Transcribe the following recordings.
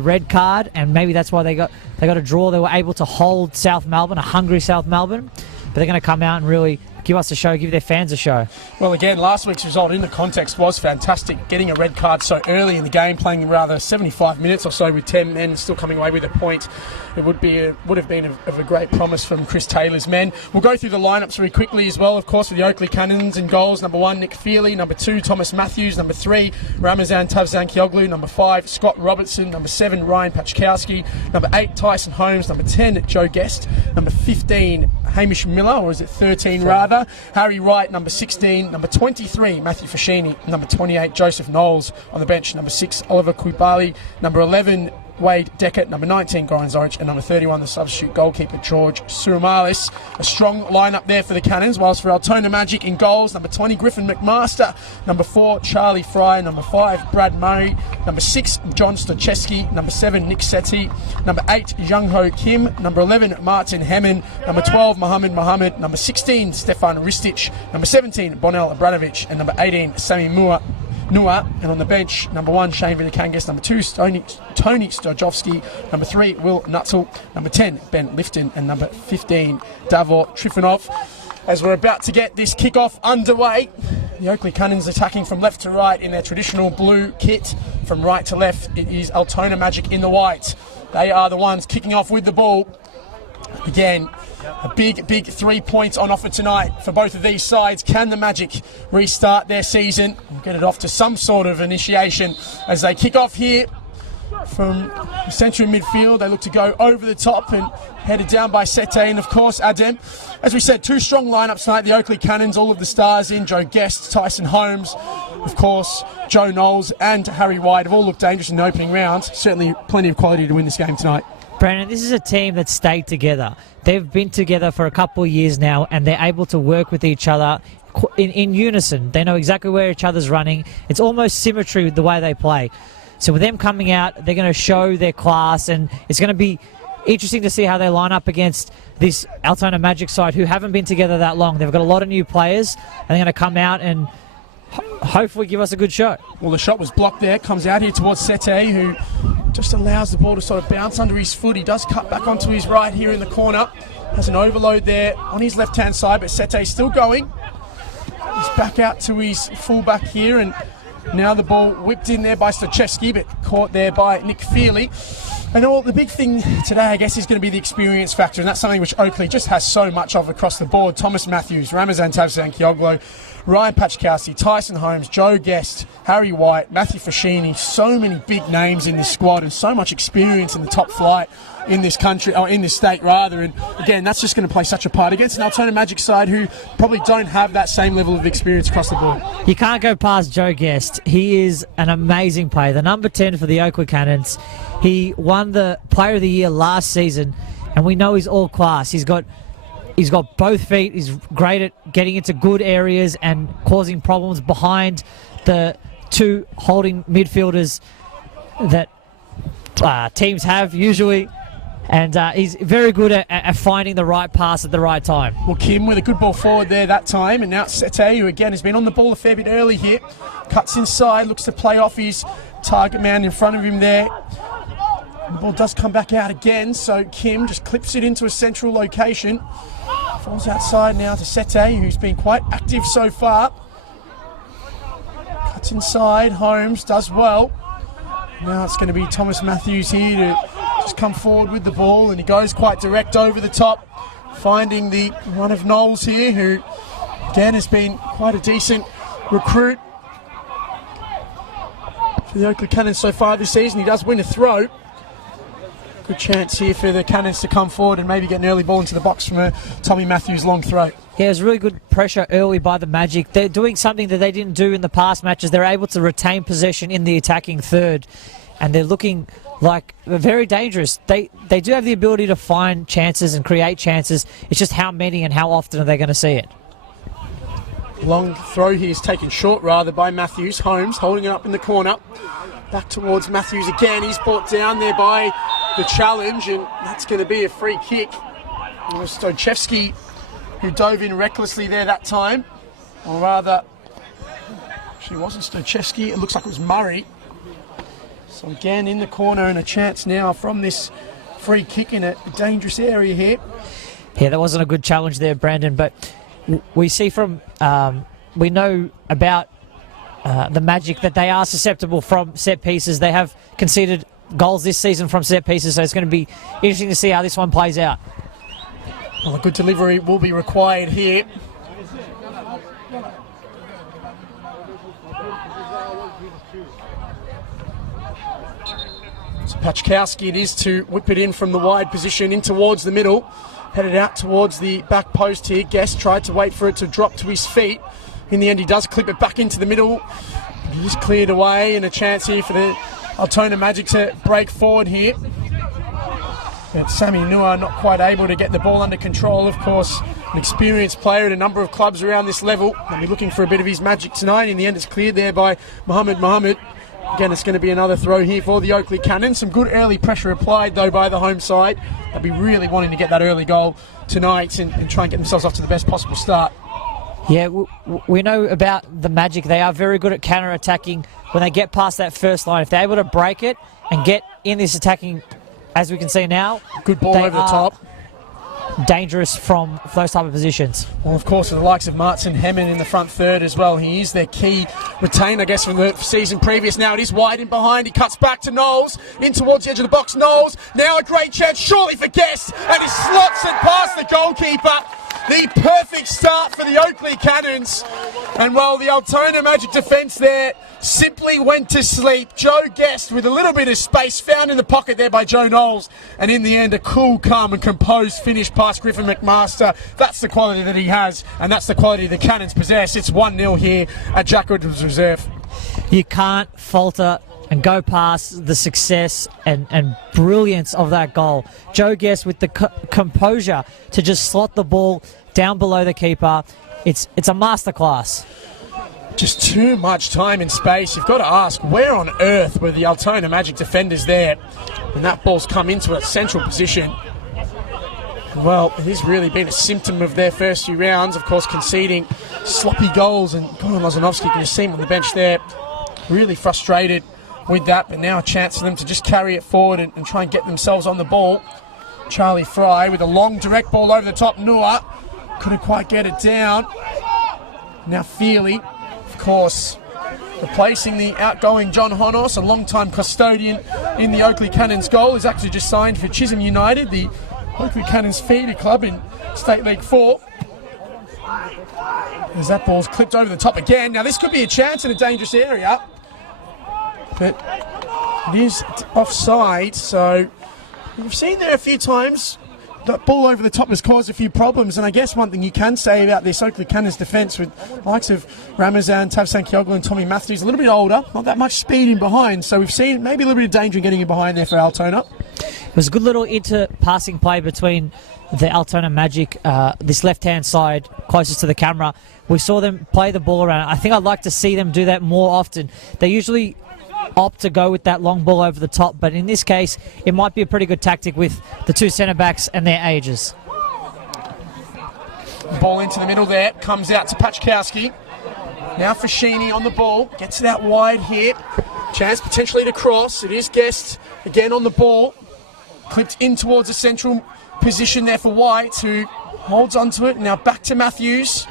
red card, and maybe that's why they got a draw. They were able to hold South Melbourne, a hungry South Melbourne, but they're going to come out and really give us a show, give their fans a show. Well, again, last week's result in the context was fantastic. Getting a red card so early in the game, playing rather 75 minutes or so with 10 men, still coming away with a point. It would have been of a great promise from Chris Taylor's men. We'll go through the lineups very quickly as well, of course, with the Oakleigh Cannons in goals. Number 1, Nick Feely. Number 2, Thomas Matthews. Number 3, Ramazan Tavzankioglu. Number 5, Scott Robertson. Number 7, Ryan Pachkowski. Number 8, Tyson Holmes. Number 10, Joe Guest. Number 15, Hamish Miller, or is it 13 rather? Harry Wright. Number 16. Number 23, Matthew Fashini. Number 28, Joseph Knowles on the bench. Number 6, Oliver Kuipali. Number 11, Wade Deckett. Number 19, Goran Zoric. And number 31, the substitute goalkeeper, George Surumalis. A strong lineup there for the Cannons, whilst for Altona Magic in goals, number 20, Griffin McMaster. Number 4, Charlie Fry. Number 5, Brad Murray. Number 6, John Stochevsky. Number 7, Nick Setti. Number 8, Young Ho Kim. Number 11, Martin Hemmen. Number 12, Mohammed. Number 16, Stefan Ristic. Number 17, Bonel Abradovic. And number 18, Sami Nua. And on the bench, number 1, Shane Villakangas. Number 2, Tony Stojovski. Number 3, Will Nutzel. Number 10, Ben Lifton. And number 15, Davor Trifonov. As we're about to get this kick-off underway, the Oakleigh Cannons attacking from left to right in their traditional blue kit. From right to left, it is Altona Magic in the white. They are the ones kicking off with the ball. Again, a big 3 points on offer tonight for both of these sides. Can the Magic restart their season and get it off to some sort of initiation as they kick off here from the central midfield? They look to go over the top and headed down by Sete and, of course, Adem. As we said, 2 strong lineups tonight. The Oakleigh Cannons, all of the stars in. Joe Guest, Tyson Holmes, of course, Joe Knowles and Harry White have all looked dangerous in the opening round. Certainly plenty of quality to win this game tonight. Brandon, this is a team that stayed together. They've been together for a couple of years now, and they're able to work with each other in unison. They know exactly where each other's running. It's almost symmetry with the way they play. So with them coming out, they're going to show their class, and it's going to be interesting to see how they line up against this Altona Magic side who haven't been together that long. They've got a lot of new players, and they're going to come out and hopefully give us a good show. Well, the shot was blocked there. Comes out here towards Sete, who just allows the ball to sort of bounce under his foot. He does cut back onto his right here in the corner. Has an overload there on his left-hand side, but Sete's still going. He's back out to his fullback here, and now the ball whipped in there by Stochevsky, but caught there by Nick Feely. And the big thing today, I guess, is going to be the experience factor, and that's something which Oakleigh just has so much of across the board. Thomas Matthews, Ramazan Tavzankioglu, Ryan Pachkowski, Tyson Holmes, Joe Guest, Harry White, Matthew Fashini. So many big names in this squad and so much experience in the top flight in this country, or in this state rather. And again, that's just going to play such a part against an Altona Magic side who probably don't have that same level of experience across the board. You can't go past Joe Guest. He is an amazing player. The number 10 for the Oakleigh Cannons. He won the Player of the Year last season, and we know he's all class. He's got both feet. He's great at getting into good areas and causing problems behind the 2 holding midfielders that teams have usually. And he's very good at finding the right pass at the right time. Well, Kim with a good ball forward there that time. And now Sete, who again has been on the ball a fair bit early here. Cuts inside, looks to play off his target man in front of him there. The ball does come back out again, so Kim just clips it into a central location. Falls outside now to Sete, who's been quite active so far. Cuts inside, Holmes does well. Now it's going to be Thomas Matthews here to just come forward with the ball, and he goes quite direct over the top, finding the one of Knowles here, who again has been quite a decent recruit for the Oakleigh Cannons so far this season. He does win a throw. Good chance here for the Cannons to come forward and maybe get an early ball into the box from a Tommy Matthews long throw. Yeah, it was really good pressure early by the Magic. They're doing something that they didn't do in the past matches. They're able to retain possession in the attacking third, and they're looking like very dangerous. They do have the ability to find chances and create chances. It's just how many and how often are they going to see it. Long throw here is taken short rather by Matthews. Holmes holding it up in the corner. Back towards Matthews again. He's brought down there by the challenge, and that's going to be a free kick. It was Stochevsky who dove in recklessly there that time. Or rather, actually it wasn't Stochevsky. It looks like it was Murray. So again in the corner, and a chance now from this free kick in a dangerous area here. Yeah, that wasn't a good challenge there, Brandon, but we see from, we know about the Magic that they are susceptible from set pieces. They have conceded goals this season from set pieces, so it's going to be interesting to see how this one plays out. Well, a good delivery will be required here. So Pachkowski it is to whip it in from the wide position in towards the middle. Headed out towards the back post here. Guest tried to wait for it to drop to his feet. In the end, he does clip it back into the middle. It is cleared away, and a chance here for the Altona Magic to break forward here. But Sammy Nua not quite able to get the ball under control. Of course, an experienced player at a number of clubs around this level. They'll be looking for a bit of his magic tonight. In the end, it's cleared there by Mohammed. Again, it's going to be another throw here for the Oakleigh Cannons. Some good early pressure applied, though, by the home side. They'll be really wanting to get that early goal tonight and try and get themselves off to the best possible start. Yeah, we know about the Magic. They are very good at counter-attacking when they get past that first line. If they're able to break it and get in this attacking, as we can see now, good ball over the top. Dangerous from those type of positions. Well, of course, with the likes of Martin Hemming in the front third as well. He is their key retained, I guess, from the season previous. Now it is wide in behind. He cuts back to Knowles, in towards the edge of the box. Knowles, now a great chance, surely for Guest, and he slots it past the goalkeeper. The perfect start for the Oakleigh Cannons. And while the Altona Magic defence there simply went to sleep, Joe Guest, with a little bit of space, found in the pocket there by Joe Knowles. And in the end, a cool, calm and composed finish past Griffin McMaster. That's the quality that he has, and that's the quality the Cannons possess. It's 1-0 here at Jack Edwards Reserve. You can't falter and go past the success and brilliance of that goal. Joe Guest with the composure to just slot the ball down below the keeper. It's a masterclass. Just too much time and space. You've got to ask, where on earth were the Altona Magic defenders there? And that ball's come into a central position. Well, it has really been a symptom of their first few rounds, of course, conceding sloppy goals. And Goran Lozanovsky, you can just see him on the bench there, really frustrated with that. But now a chance for them to just carry it forward and try and get themselves on the ball. Charlie Fry with a long direct ball over the top. Nua couldn't quite get it down. Now Feely, of course, replacing the outgoing John Honos, a long-time custodian in the Oakleigh Cannons goal, is actually just signed for Chisholm United, the Oakleigh Cannons feeder club in State League 4. As that ball's clipped over the top again. Now this could be a chance in a dangerous area, but it is offside, so we've seen there a few times that ball over the top has caused a few problems, and I guess one thing you can say about this Oakleigh Cannons defence with the likes of Ramazan, Tavsan Kyoglou and Tommy Matthews, a little bit older, not that much speed in behind, so we've seen maybe a little bit of danger in getting in behind there for Altona. It was a good little inter-passing play between the Altona Magic, this left-hand side closest to the camera. We saw them play the ball around. I think I'd like to see them do that more often. They usually opt to go with that long ball over the top, but in this case it might be a pretty good tactic with the two centre backs and their ages. Ball into the middle there, comes out to Pachkowski. Now for Sheeny on the ball, gets it out wide here, chance potentially to cross. It is Guest again on the ball, clipped in towards the central position there for White, who holds onto it. Now back to Matthews,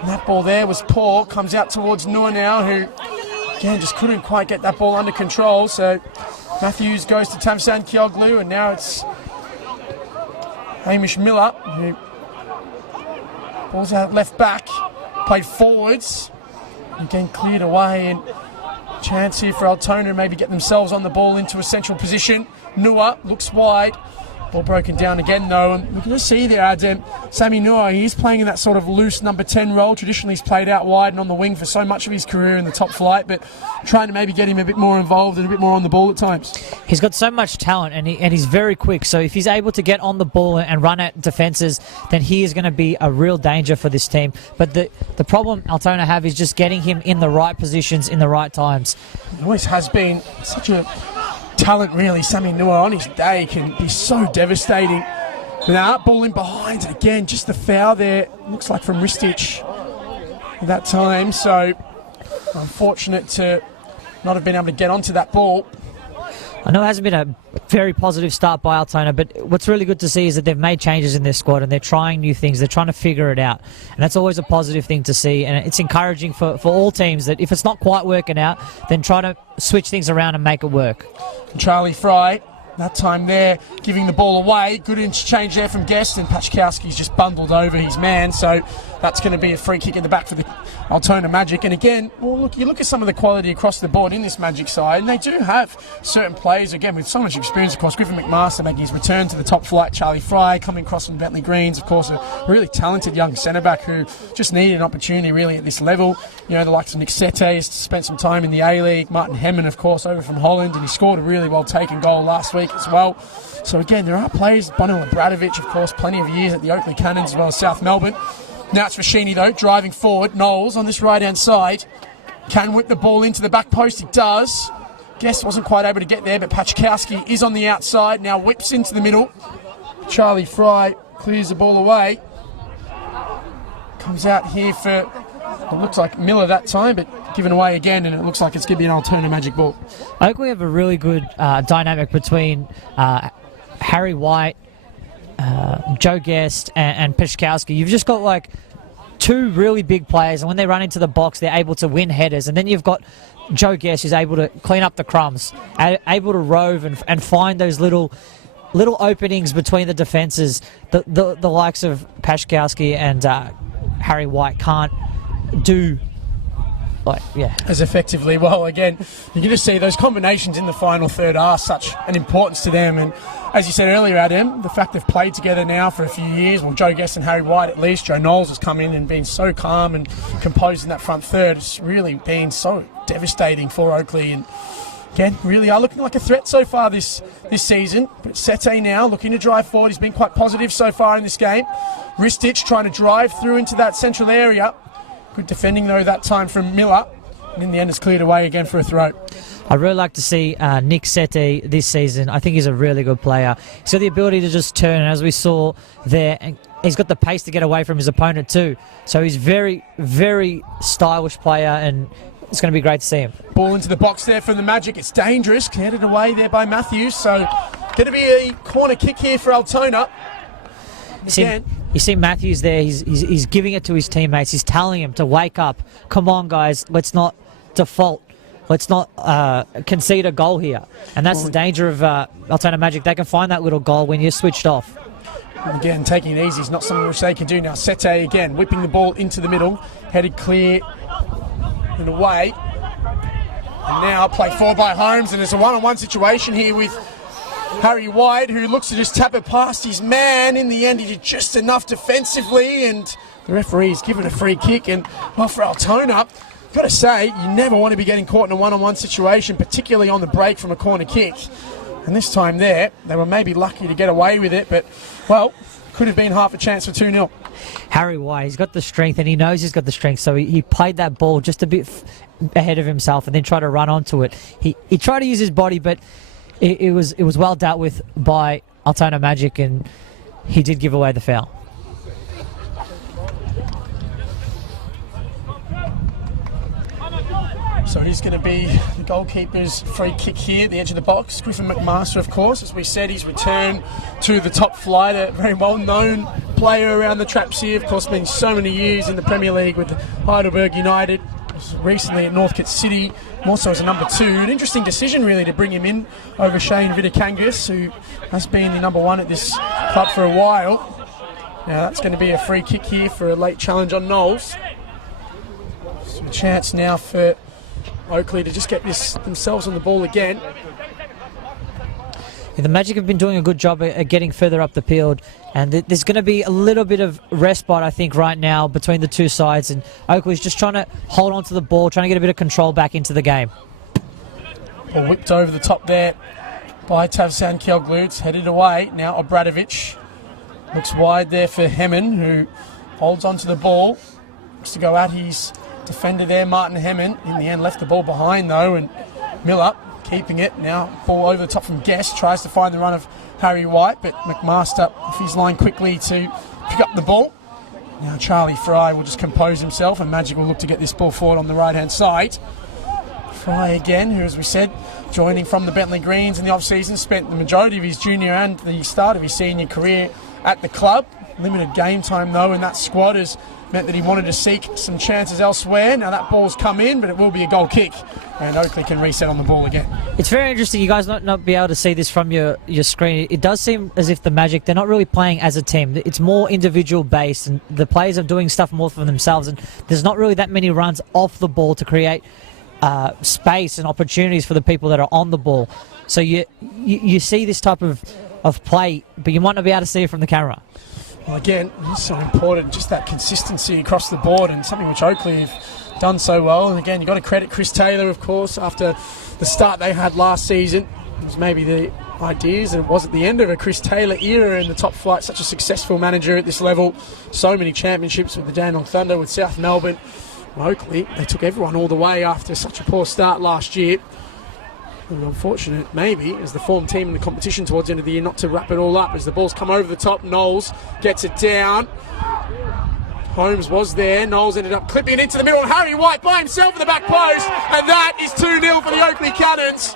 and that ball there was poor, comes out towards Nua now, who again, just couldn't quite get that ball under control. So Matthews goes to Tavsan Kyoglou, and now it's Hamish Miller, who balls out left back, played forwards, again cleared away, and chance here for Altona to maybe get themselves on the ball into a central position. Nua looks wide. Ball broken down again though, and we can just see there, Adam, Sammy Nua, he's playing in that sort of loose number 10 role. Traditionally he's played out wide and on the wing for so much of his career in the top flight, but trying to maybe get him a bit more involved and a bit more on the ball at times. He's got so much talent and he's very quick, so if he's able to get on the ball and run at defences, then he is going to be a real danger for this team. But the problem Altona have is just getting him in the right positions in the right times. He always has been such a talent, really. Sammy Nua on his day can be so devastating. Now ball in behind, and again just the foul there, looks like from Ristich at that time. So unfortunate to not have been able to get onto that ball. I know it hasn't been a very positive start by Altona, but what's really good to see is that they've made changes in their squad and they're trying new things. They're trying to figure it out. And that's always a positive thing to see. And it's encouraging for all teams that if it's not quite working out, then try to switch things around and make it work. Charlie Fry, that time there, giving the ball away. Good interchange there from Guest, and Pachkowski's just bundled over his man. So that's going to be a free kick in the back for the Altona Magic. And again, well, look, you look at some of the quality across the board in this Magic side, and they do have certain players, again, with so much experience. Of course, Griffin McMaster making his return to the top flight. Charlie Fry coming across from Bentley Greens, of course, a really talented young centre-back who just needed an opportunity really at this level. You know, the likes of Nick Sete has spent some time in the A-League. Martin Hemman, of course, over from Holland, and he scored a really well-taken goal last week as well. So again, there are players, Bonil Abradovic, of course, plenty of years at the Oakleigh Cannons as well as South Melbourne. Now it's Rashini, though, driving forward. Knowles on this right-hand side. Can whip the ball into the back post. He does. Guest wasn't quite able to get there, but Pachkowski is on the outside. Now whips into the middle. Charlie Fry clears the ball away. Comes out here for, it looks like Miller that time, but given away again, and it looks like it's going to be an Altona Magic ball. Oakleigh have a really good dynamic between Harry White, Joe Guest and Pachkowski. You've just got like two really big players, and when they run into the box, they're able to win headers. And then you've got Joe Guest, who's able to clean up the crumbs, able to rove and find those little openings between the defences. The likes of Pachkowski and Harry White can't do. As effectively. Well, again, you can just see those combinations in the final third are such an importance to them. And as you said earlier, Adam, the fact they've played together now for a few years, well, Joe Guest and Harry White at least, Joe Knowles has come in and been so calm and composed in that front third. It's really been so devastating for Oakleigh. And again, really are looking like a threat so far this season. But Sete now looking to drive forward. He's been quite positive so far in this game. Ristich trying to drive through into that central area. Good defending, though, that time from Miller. And in the end, it's cleared away again for a throw. I'd really like to see Nick Sete this season. I think he's a really good player. He's got the ability to just turn, and as we saw there, and he's got the pace to get away from his opponent too. So he's very, very stylish player, and it's going to be great to see him. Ball into the box there from the Magic. It's dangerous. Headed away there by Matthews. So going to be a corner kick here for Altona. You see Matthews there, he's giving it to his teammates. He's telling him to wake up. Come on, guys, let's not default. Let's not concede a goal here. And that's the danger of Altona Magic. They can find that little goal when you're switched off. Again, taking it easy is not something which they can do now. Sete again, whipping the ball into the middle. Headed clear and away. And now played forward by Holmes, and it's a one-on-one situation here with Harry White, who looks to just tap it past his man. In the end, he did just enough defensively, and the referee's given a free kick. And well, for Altona, got to say, you never want to be getting caught in a one-on-one situation, particularly on the break from a corner kick. And this time there, they were maybe lucky to get away with it, but, well, could have been half a chance for 2-0. Harry White, he's got the strength, and he knows he's got the strength, so he played that ball just a bit ahead of himself and then tried to run onto it. He tried to use his body, but it was well dealt with by Altona Magic, and he did give away the foul. So he's going to be the goalkeeper's free kick here at the edge of the box. Griffin McMaster, of course, as we said, he's returned to the top flight, a very well-known player around the traps here. Of course, been so many years in the Premier League with Heidelberg United, recently at Northcote City, also as a number 2. An interesting decision, really, to bring him in over Shane Vidakangas, who has been the number 1 at this club for a while. Now that's going to be a free kick here for a late challenge on Knowles. So a chance now for Oakleigh to just get themselves on the ball again. Yeah, the Magic have been doing a good job at getting further up the field, and there's going to be a little bit of respite, I think, right now between the two sides, and Oakleigh's just trying to hold on to the ball, trying to get a bit of control back into the game. Ball whipped over the top there by Tavsan Kjelglutz, headed away. Now Obradovic looks wide there for Hemman, who holds onto the ball. Looks to go at his defender there, Martin Hemman. In the end, left the ball behind, though, and Miller keeping it. Now ball over the top from Guest, tries to find the run of Harry White, but McMaster off his line quickly to pick up the ball. Now Charlie Fry will just compose himself, and Magic will look to get this ball forward on the right-hand side. Fry again, who, as we said, joining from the Bentley Greens in the off-season, spent the majority of his junior and the start of his senior career at the club. Limited game time, though, in that squad has meant that he wanted to seek some chances elsewhere. Now that ball's come in, but it will be a goal kick, and Oakleigh can reset on the ball again. It's very interesting. You guys not be able to see this from your screen. It does seem as if the Magic, they're not really playing as a team. It's more individual based, and the players are doing stuff more for themselves, and there's not really that many runs off the ball to create space and opportunities for the people that are on the ball. So you see this type of play, but you might not be able to see it from the camera. Well, again, it's so important, just that consistency across the board, and something which Oakleigh have done so well. And again, you've got to credit Chris Taylor, of course, after the start they had last season. It was maybe the ideas, and it was at the end of a Chris Taylor era in the top flight, such a successful manager at this level. So many championships with the Dandenong Thunder, with South Melbourne. Well, Oakleigh, they took everyone all the way after such a poor start last year. And unfortunate, maybe, as the form team in the competition towards the end of the year, not to wrap it all up. As the ball's come over the top, Knowles gets it down. Holmes was there. Knowles ended up clipping it into the middle, and Harry White by himself in the back post. And that is 2-0 for the Oakleigh Cannons.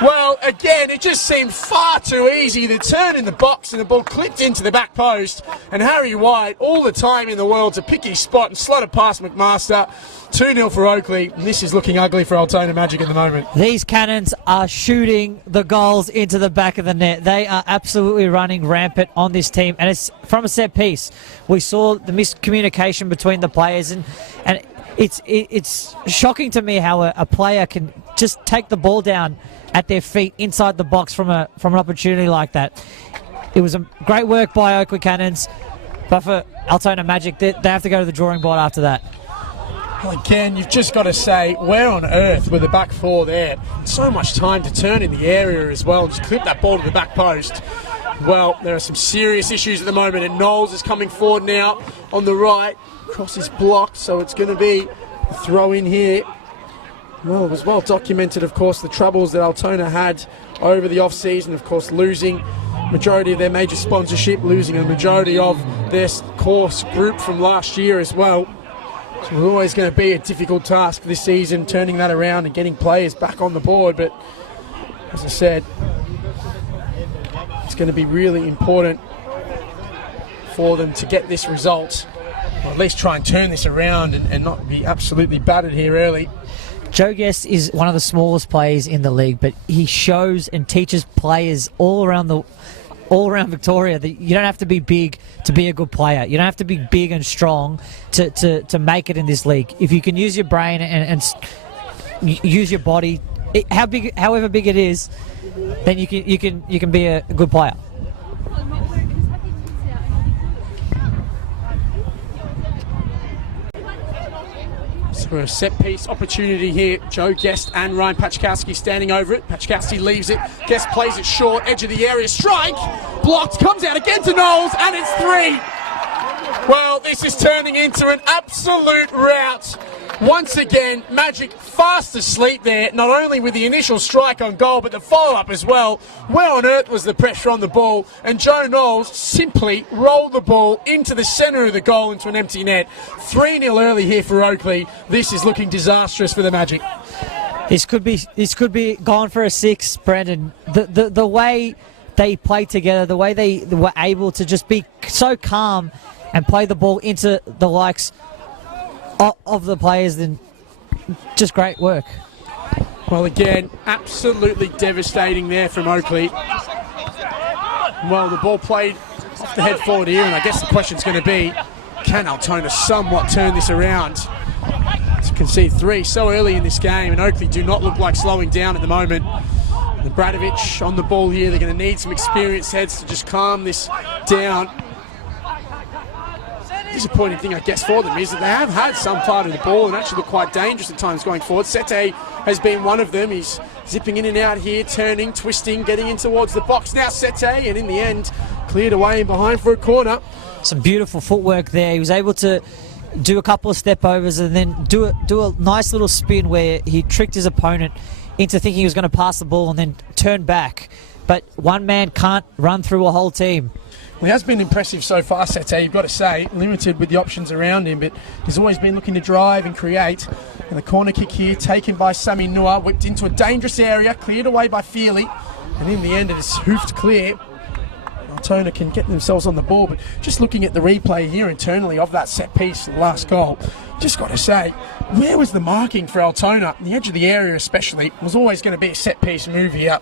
Well, again, it just seemed far too easy. The turn in the box and the ball clipped into the back post. And Harry White, all the time in the world to pick his spot and slot it past McMaster. 2-0 for Oakleigh. And this is looking ugly for Altona Magic at the moment. These Cannons are shooting the goals into the back of the net. They are absolutely running rampant on this team. And it's from a set piece. We saw the miscommunication between the players, and it's shocking to me how a player can just take the ball down at their feet inside the box from an opportunity like that. It was a great work by Oakleigh Cannons, but for Altona Magic, they have to go to the drawing board after that. Well, again, you've just got to say, where on earth were the back four there? So much time to turn in the area as well and just clip that ball to the back post. Well, there are some serious issues at the moment, and Knowles is coming forward now on the right. Cross is blocked, so it's going to be a throw in here. Well, it was well documented, of course, the troubles that Altona had over the off-season, of course, losing majority of their major sponsorship, losing a majority of their course group from last year as well. So it's always going to be a difficult task this season, turning that around and getting players back on the board. But as I said, it's going to be really important for them to get this result, or at least try and turn this around and not be absolutely battered here early. Joe Guest is one of the smallest players in the league, but he shows and teaches players all around Victoria that you don't have to be big to be a good player. You don't have to be big and strong to make it in this league. If you can use your brain and use your body, however big it is, then you can be a good player. For a set-piece opportunity here, Joe Guest and Ryan Pachkowski standing over it. Pachkowski leaves it, Guest plays it short, edge of the area, strike, blocked, comes out again to Knowles, and it's 3. Well, this is turning into an absolute rout. Once again, Magic fast asleep there, not only with the initial strike on goal, but the follow-up as well. Where on earth was the pressure on the ball? And Joe Knowles simply rolled the ball into the centre of the goal into an empty net. 3-0 early here for Oakleigh. This is looking disastrous for the Magic. This could be gone for a 6, Brendan. The way they played together, the way they were able to just be so calm and play the ball into the likes of the players, then just great work. Well, again, absolutely devastating there from Oakleigh. Well, the ball played off the head forward here, and I guess the question's going to be, can Altona somewhat turn this around? To concede 3 so early in this game, and Oakleigh do not look like slowing down at the moment. And Bradovic on the ball here. They're going to need some experienced heads to just calm this down. Disappointing thing, I guess, for them is that they have had some part of the ball and actually look quite dangerous at times going forward. Sete has been one of them. He's zipping in and out here, turning, twisting, getting in towards the box. Now Sete, and in the end, cleared away and behind for a corner. Some beautiful footwork there. He was able to do a couple of step overs and then do a nice little spin where he tricked his opponent into thinking he was going to pass the ball and then turn back. But one man can't run through a whole team. Well, he has been impressive so far, Sete, you've got to say. Limited with the options around him, but he's always been looking to drive and create. And the corner kick here, taken by Sami Nua, whipped into a dangerous area, cleared away by Feely. And in the end, it is hoofed clear. Altona can get themselves on the ball, but just looking at the replay here internally of that set piece, the last goal, just got to say, where was the marking for Altona? The edge of the area especially was always going to be a set piece move here.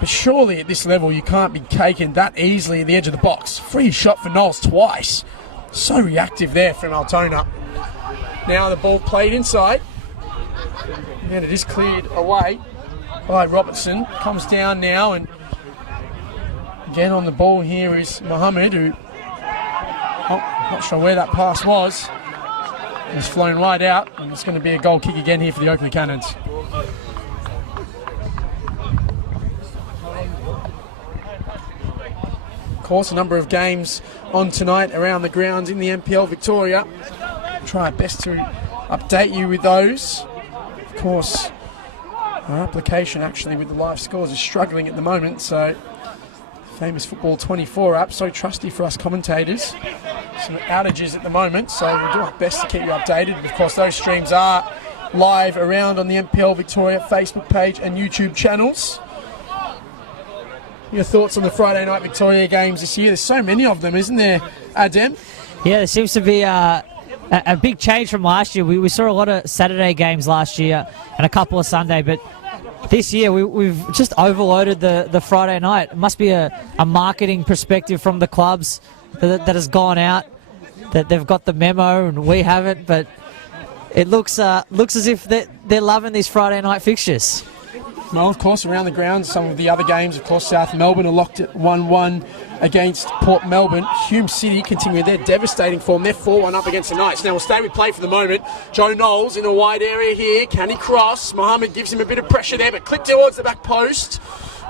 But surely at this level you can't be taken that easily at the edge of the box. Free shot for Knowles twice. So reactive there from Altona. Now the ball played inside. And it is cleared away by Robertson. Comes down now, and again on the ball here is Mohammed, who, not sure where that pass was. It's flown right out, and it's going to be a goal kick again here for the Oakleigh Cannons. Of course, a number of games on tonight around the grounds in the NPL Victoria. Try our best to update you with those. Of course, our application actually with the live scores is struggling at the moment, so famous Football 24 app, so trusty for us commentators. Some outages at the moment, so we'll do our best to keep you updated. But of course, those streams are live around on the NPL Victoria Facebook page and YouTube channels. Your thoughts on the Friday night Victoria games this year? There's so many of them, isn't there, Adem? Yeah, there seems to be a big change from last year. We saw a lot of Saturday games last year and a couple of Sunday, but this year we've just overloaded the Friday night. It must be a marketing perspective from the clubs that has gone out, that they've got the memo and we haven't, but it looks as if they're loving these Friday night fixtures. Well, of course, around the grounds, some of the other games, of course, South Melbourne are locked at 1-1 against Port Melbourne. Hume City continue their devastating form. They're 4-1 up against the Knights. Now, we'll stay with play for the moment. Joe Knowles in a wide area here. Can he cross? Mohammed gives him a bit of pressure there, but clipped towards the back post.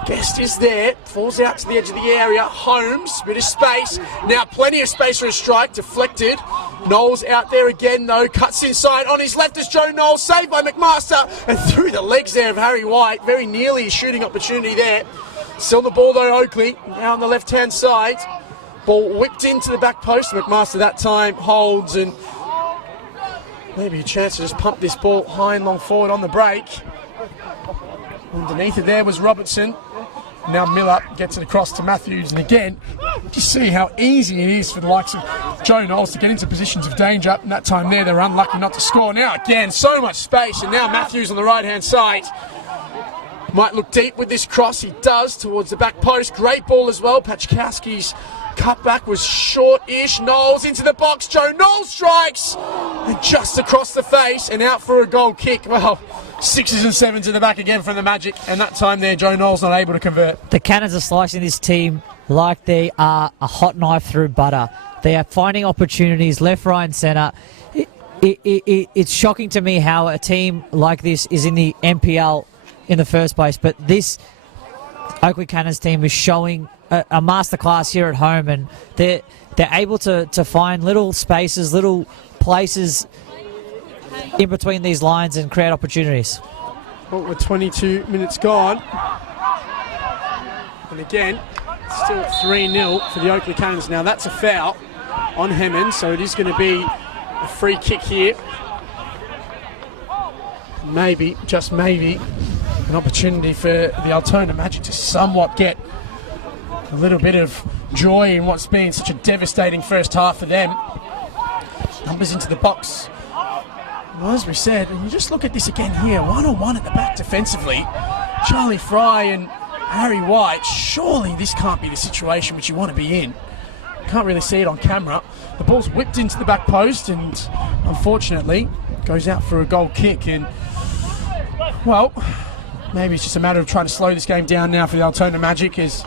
Guest is there, falls out to the edge of the area. Holmes, bit of space. Now plenty of space for a strike, deflected. Knowles out there again though, cuts inside. On his left is Joe Knowles, saved by McMaster. And through the legs there of Harry White. Very nearly a shooting opportunity there. Still the ball though, Oakleigh, now on the left-hand side. Ball whipped into the back post. McMaster that time holds, and maybe a chance to just pump this ball high and long forward on the break. Underneath it there was Robertson. Now Miller gets it across to Matthews, and again, just see how easy it is for the likes of Joe Knowles to get into positions of danger. And that time there, they're unlucky not to score. Now again, so much space, and now Matthews on the right-hand side. Might look deep with this cross. He does, towards the back post. Great ball as well. Pachkowski's cutback was short-ish. Knowles into the box. Joe Knowles strikes, and just across the face and out for a goal kick. Well, 6s and 7s in the back again from the Magic, and that time there Joe Knowles not able to convert. The Cannons are slicing this team like they are a hot knife through butter. They are finding opportunities left, right and centre. It's shocking to me how a team like this is in the NPL in the first place, but this Oakleigh Cannons team is showing a masterclass here at home, and they're able to find little spaces, little places in between these lines and create opportunities. Well, we're 22 minutes gone. And again, still 3-0 for the Oakleigh Cannons. Now that's a foul on Hemmond, so it is going to be a free kick here. Maybe, just maybe, an opportunity for the Altona Magic to somewhat get a little bit of joy in what's been such a devastating first half for them. Numbers into the box. Well, as we said, and you just look at this again here, 1-on-1 at the back defensively. Charlie Fry and Harry White. Surely this can't be the situation which you want to be in. Can't really see it on camera. The ball's whipped into the back post, and unfortunately goes out for a goal kick. And well, maybe it's just a matter of trying to slow this game down now for the Altona Magic. As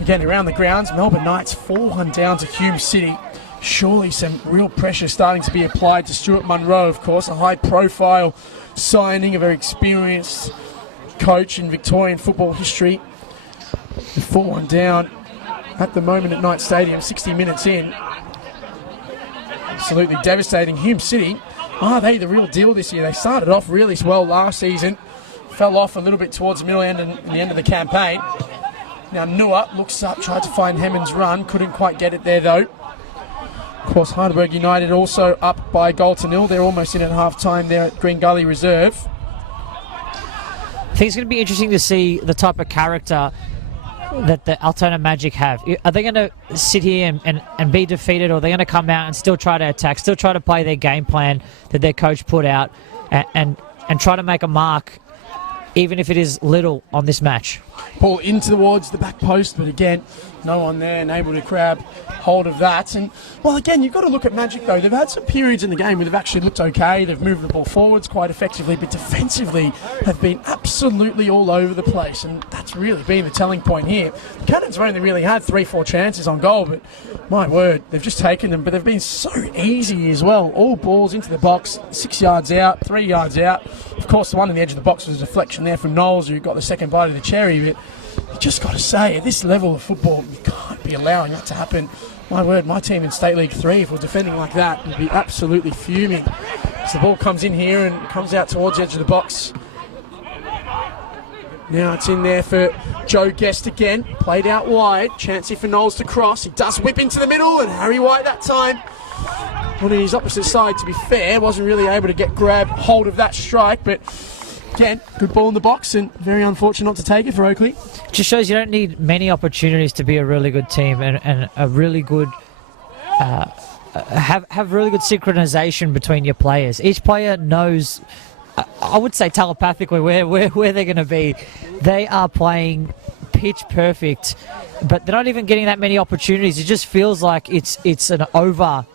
again around the grounds, Melbourne Knights 4-1 down to Hume City. Surely some real pressure starting to be applied to Stuart Munro, of course, a high-profile signing, a very experienced coach in Victorian football history. 4-1 down at the moment at Knight Stadium, 60 minutes in. Absolutely devastating. Hume City, are they the real deal this year? They started off really well last season, fell off a little bit towards the middle end and the end of the campaign. Now Nua looks up, tried to find Hemmond's run, couldn't quite get it there though. Of course, Heidelberg United also up by 1-0. They're almost in at half-time there at Green Gully Reserve. I think it's going to be interesting to see the type of character that the Altona Magic have. Are they going to sit here and be defeated, or are they going to come out and still try to attack, still try to play their game plan that their coach put out and try to make a mark, even if it is little, on this match? Ball in towards the back post, but again, no one there and able to grab hold of that. And, well, again, you've got to look at Magic, though. They've had some periods in the game where they've actually looked okay. They've moved the ball forwards quite effectively, but defensively have been absolutely all over the place, and that's really been the telling point here. The Cannons have only really had 3-4 chances on goal, but my word, they've just taken them, but they've been so easy as well. All balls into the box, 6 yards out, 3 yards out. Of course, the one on the edge of the box was a deflection there from Knowles, who got the second bite of the cherry, but you just got to say, at this level of football, you can't be allowing that to happen. My word, my team in State League 3, if we're defending like that, would be absolutely fuming. As the ball comes in here and comes out towards the edge of the box. Now it's in there for Joe Guest again. Played out wide. Chance here for Knowles to cross. He does whip into the middle, and Harry White that time, on his opposite side, to be fair, wasn't really able to grab hold of that strike, but again, good ball in the box, and very unfortunate not to take it for Oakleigh. Just shows you don't need many opportunities to be a really good team and a really good have really good synchronization between your players. Each player knows, I would say telepathically, where they're going to be. They are playing pitch perfect, but they're not even getting that many opportunities. It just feels like it's an over.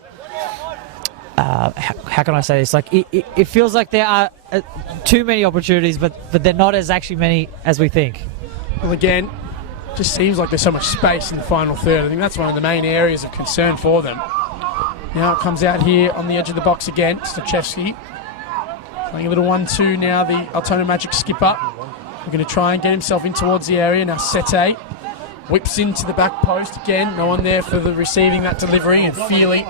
How can I say this? Like it feels like there are too many opportunities, but they're not as actually many as we think. Well, again, just seems like there's so much space in the final third. I think that's one of the main areas of concern for them. Now it comes out here on the edge of the box again. Stachewski playing a little 1-2 now. The Altona Magic skipper. We're going to try and get himself in towards the area. Now Sete whips into the back post again. No one there for the receiving that delivery, and Feely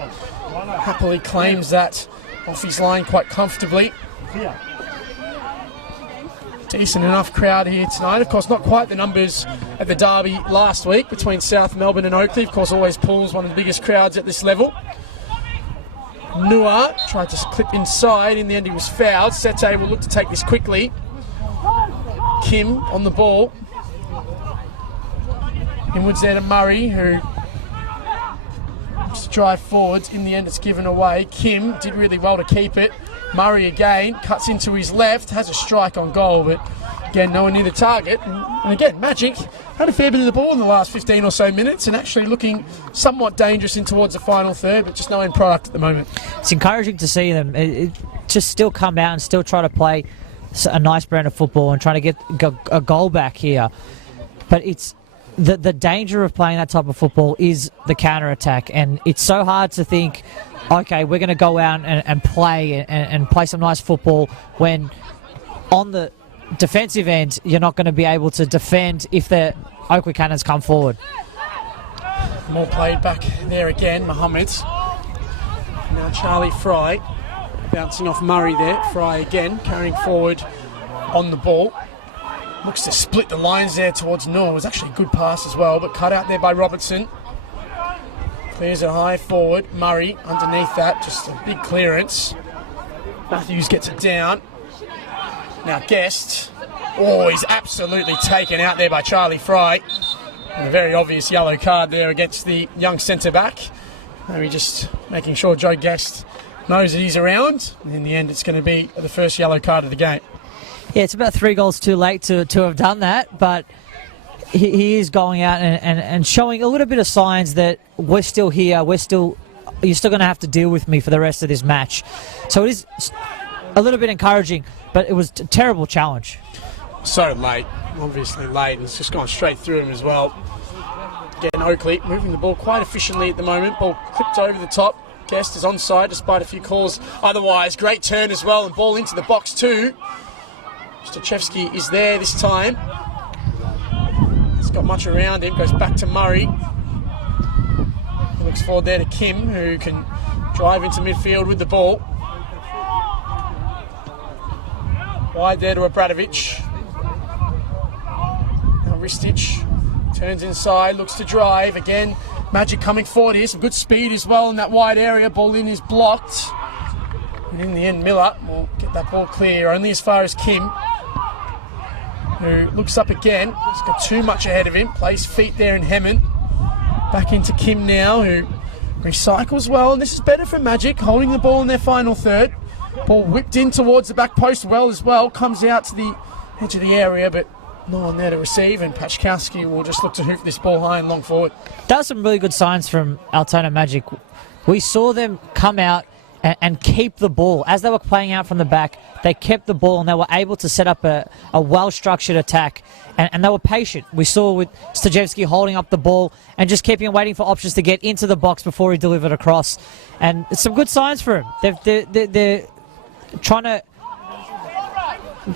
happily claims that off his line quite comfortably. Decent enough crowd here tonight. Of course, not quite the numbers at the derby last week between South Melbourne and Oakleigh. Of course, always pulls one of the biggest crowds at this level. Nua tried to clip inside. In the end, he was fouled. Sete will look to take this quickly. Kim on the ball. Inwards there to Murray, who to drive forwards. In the end, it's given away. Kim did really well to keep it. Murray again cuts into his left, has a strike on goal, but again, no one near the target. And again, Magic had a fair bit of the ball in the last 15 or so minutes, and actually looking somewhat dangerous in towards the final third, but just no end product at the moment. It's encouraging to see them just still come out and still try to play a nice brand of football and trying to get a goal back here. But it's the danger of playing that type of football is the counter-attack, and it's so hard to think, okay, we're going to go out and play and play some nice football when on the defensive end you're not going to be able to defend if the Oakleigh Cannons come forward. More played back there again, Mohammed. Now Charlie Fry bouncing off Murray there. Fry again carrying forward on the ball. Looks to split the lines there towards Noah. It was actually a good pass as well, but cut out there by Robertson. Clears it high forward. Murray underneath that, just a big clearance. Matthews gets it down. Now Guest. Oh, he's absolutely taken out there by Charlie Fry. And a very obvious yellow card there against the young centre-back. Maybe just making sure Joe Guest knows that he's around. And in the end, it's going to be the first yellow card of the game. Yeah, it's about 3 goals too late to have done that, but he is going out and showing a little bit of signs that we're still here, you're still going to have to deal with me for the rest of this match. So it is a little bit encouraging, but it was a terrible challenge. So late, obviously late, and it's just gone straight through him as well. Again, Oakleigh moving the ball quite efficiently at the moment. Ball clipped over the top. Guest is onside despite a few calls otherwise. Great turn as well, and ball into the box too. Stachewski is there this time. He's got much around him. Goes back to Murray. He looks forward there to Kim, who can drive into midfield with the ball. Wide there to Obradovic. Now Ristic Turns inside, looks to drive. Again, Magic coming forward here. Some good speed as well in that wide area. Ball in is blocked. And in the end, Miller will get that ball clear, only as far as Kim, who looks up again. He's got too much ahead of him. Plays feet there in Hemmant. Back into Kim now, who recycles well. And this is better for Magic, holding the ball in their final third. Ball whipped in towards the back post well as well. Comes out to the edge of the area, but no one there to receive, and Pachkowski will just look to hoof this ball high and long forward. That was some really good signs from Altona Magic. We saw them come out and keep the ball. As they were playing out from the back, they kept the ball and they were able to set up a well-structured attack, and they were patient. We saw with Stajewski holding up the ball and just keeping and waiting for options to get into the box before he delivered across. And it's some good signs for him. They're trying to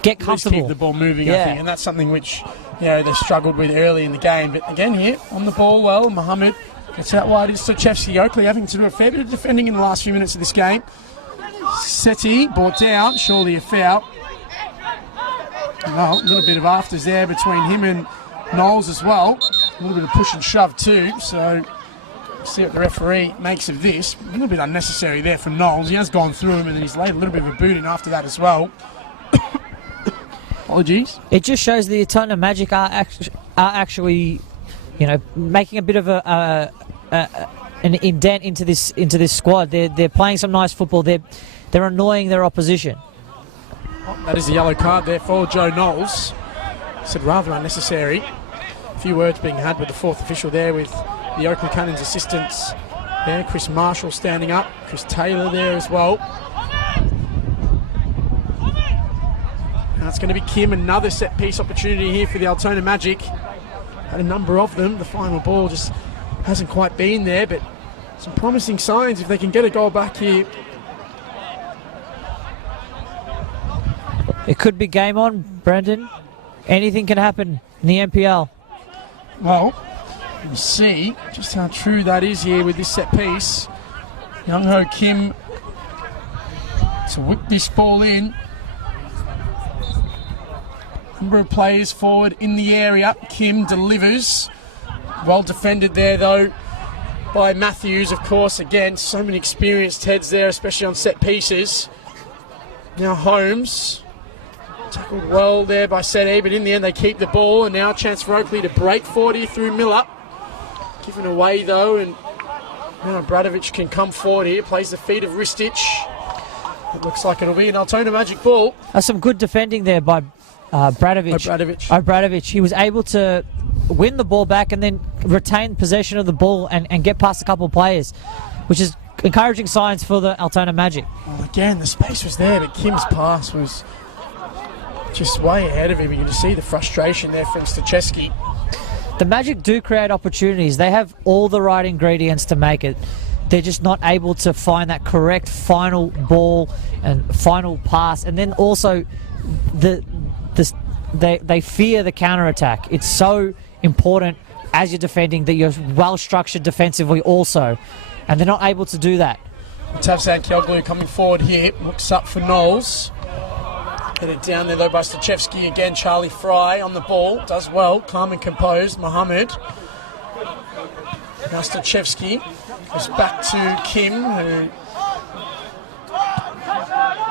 get comfortable. Keep the ball moving, I think, and that's something which they struggled with early in the game. But again here, on the ball well, Mohammed gets out wide. It's Stajewski. Oakleigh having to do a fair bit of defending in the last few minutes of this game. Seti brought down, surely a foul. Well, a little bit of afters there between him and Knowles as well. A little bit of push and shove too, so see what the referee makes of this. A little bit unnecessary there for Knowles. He has gone through him and then he's laid a little bit of a boot in after that as well. Apologies. It just shows the Altona Magic are actually, making a bit of an indent into this squad. They're playing some nice football. They're annoying their opposition. That is a yellow card there for Joe Knowles. Said rather unnecessary. A few words being had with the fourth official there, with the Oakleigh Cannons assistants there. Chris Marshall standing up. Chris Taylor there as well. Now it's going to be Kim, another set piece opportunity here for the Altona Magic. Had a number of them. The final ball just hasn't quite been there, but some promising signs if they can get a goal back here. It could be game on, Brendan. Anything can happen in the NPL. Well, you see just how true that is here with this set piece. Young Ho Kim to whip this ball in. Number of players forward in the area. Kim delivers. Well defended there though by Matthews, of course. Again, so many experienced heads there, especially on set pieces. Now Holmes. Tackled well there by Seti, but in the end they keep the ball, and now a chance for Oakleigh to break 40 through Miller. Given away though, and now Bradovic can come forward here, plays the feet of Ristich. It looks like it'll be an Altona Magic ball. Some good defending there by Bradovic. He was able to win the ball back and then retain possession of the ball and get past a couple of players, which is encouraging signs for the Altona Magic. Well, again, the space was there, but Kim's pass was just way ahead of him. You can just see the frustration there from Stajewski. The Magic do create opportunities. They have all the right ingredients to make it. They're just not able to find that correct final ball and final pass. And then also they fear the counter-attack. It's so important as you're defending that you're well-structured defensively also. And they're not able to do that. Tavsan Kyoglou coming forward here. Looks up for Knowles. Headed down there though by Stajewski again. Charlie Fry on the ball, does well, calm and composed. Mohammed. Now Stajewski goes back to Kim, who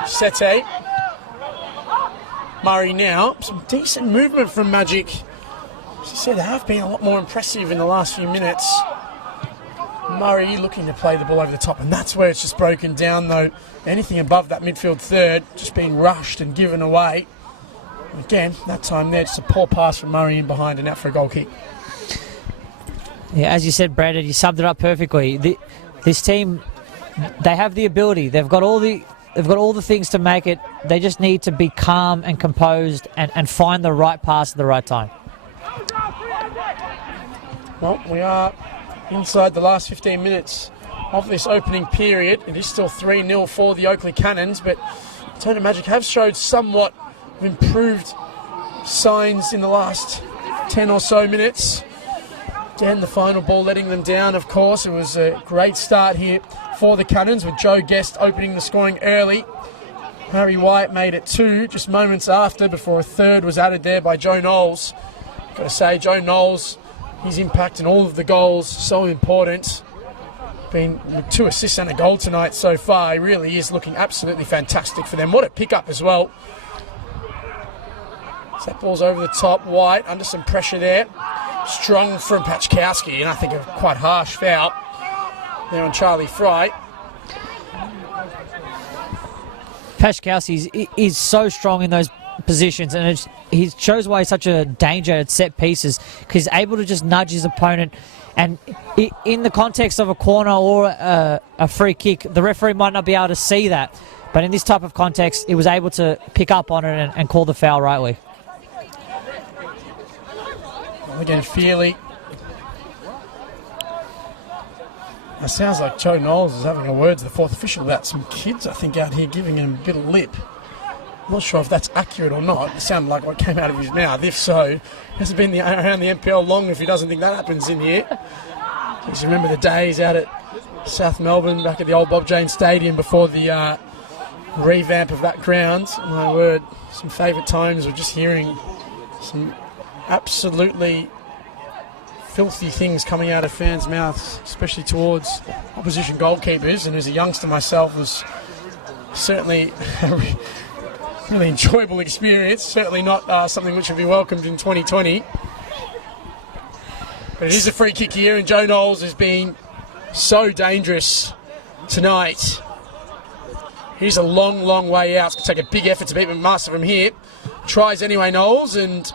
Sete. Murray now. Some decent movement from Magic. As I said, they have been a lot more impressive in the last few minutes. Murray looking to play the ball over the top, and that's where it's just broken down though. Anything above that midfield third just being rushed and given away. Again, that time there, just a poor pass from Murray in behind and out for a goal kick. Yeah, as you said, Brandon, you summed it up perfectly. This team, they have the ability. They've got all the things to make it. They just need to be calm and composed and find the right pass at the right time. Well, we are inside the last 15 minutes of this opening period. It is still 3-0 for the Oakleigh Cannons, but Altona Magic have showed somewhat of improved signs in the last 10 or so minutes. Again, the final ball letting them down, of course. It was a great start here for the Cannons, with Joe Guest opening the scoring early. Harry White made it 2 just moments after, before a third was added there by Joe Knowles. Got to say, Joe Knowles his impact and all of the goals so important. Been 2 assists and a goal tonight so far. He really is looking absolutely fantastic for them. What a pickup as well. So that ball's over the top. White under some pressure there. Strong from Pachkowski, and I think a quite harsh foul there on Charlie Fry. Pachkowski is so strong in those positions, and he shows why he's such a danger at set pieces, because he's able to just nudge his opponent. And in the context of a corner or a free kick, the referee might not be able to see that. But in this type of context, he was able to pick up on it and call the foul rightly. Again, Feely. It sounds like Joe Knowles is having a word to the fourth official about some kids, I think, out here giving him a bit of lip. I'm not sure if that's accurate or not. It sounded like what came out of his mouth. If so, he hasn't been around the NPL long if he doesn't think that happens in here. Just remember the days out at South Melbourne, back at the old Bob Janes Stadium before the revamp of that ground. My word, some favourite times of just hearing some absolutely filthy things coming out of fans' mouths, especially towards opposition goalkeepers. And as a youngster myself, was certainly a really enjoyable experience. Certainly not something which would be welcomed in 2020. But it is a free kick here, and Joe Knowles has been so dangerous tonight. He's a long, long way out. It's going to take a big effort to beat McMaster from here. Tries anyway, Knowles, and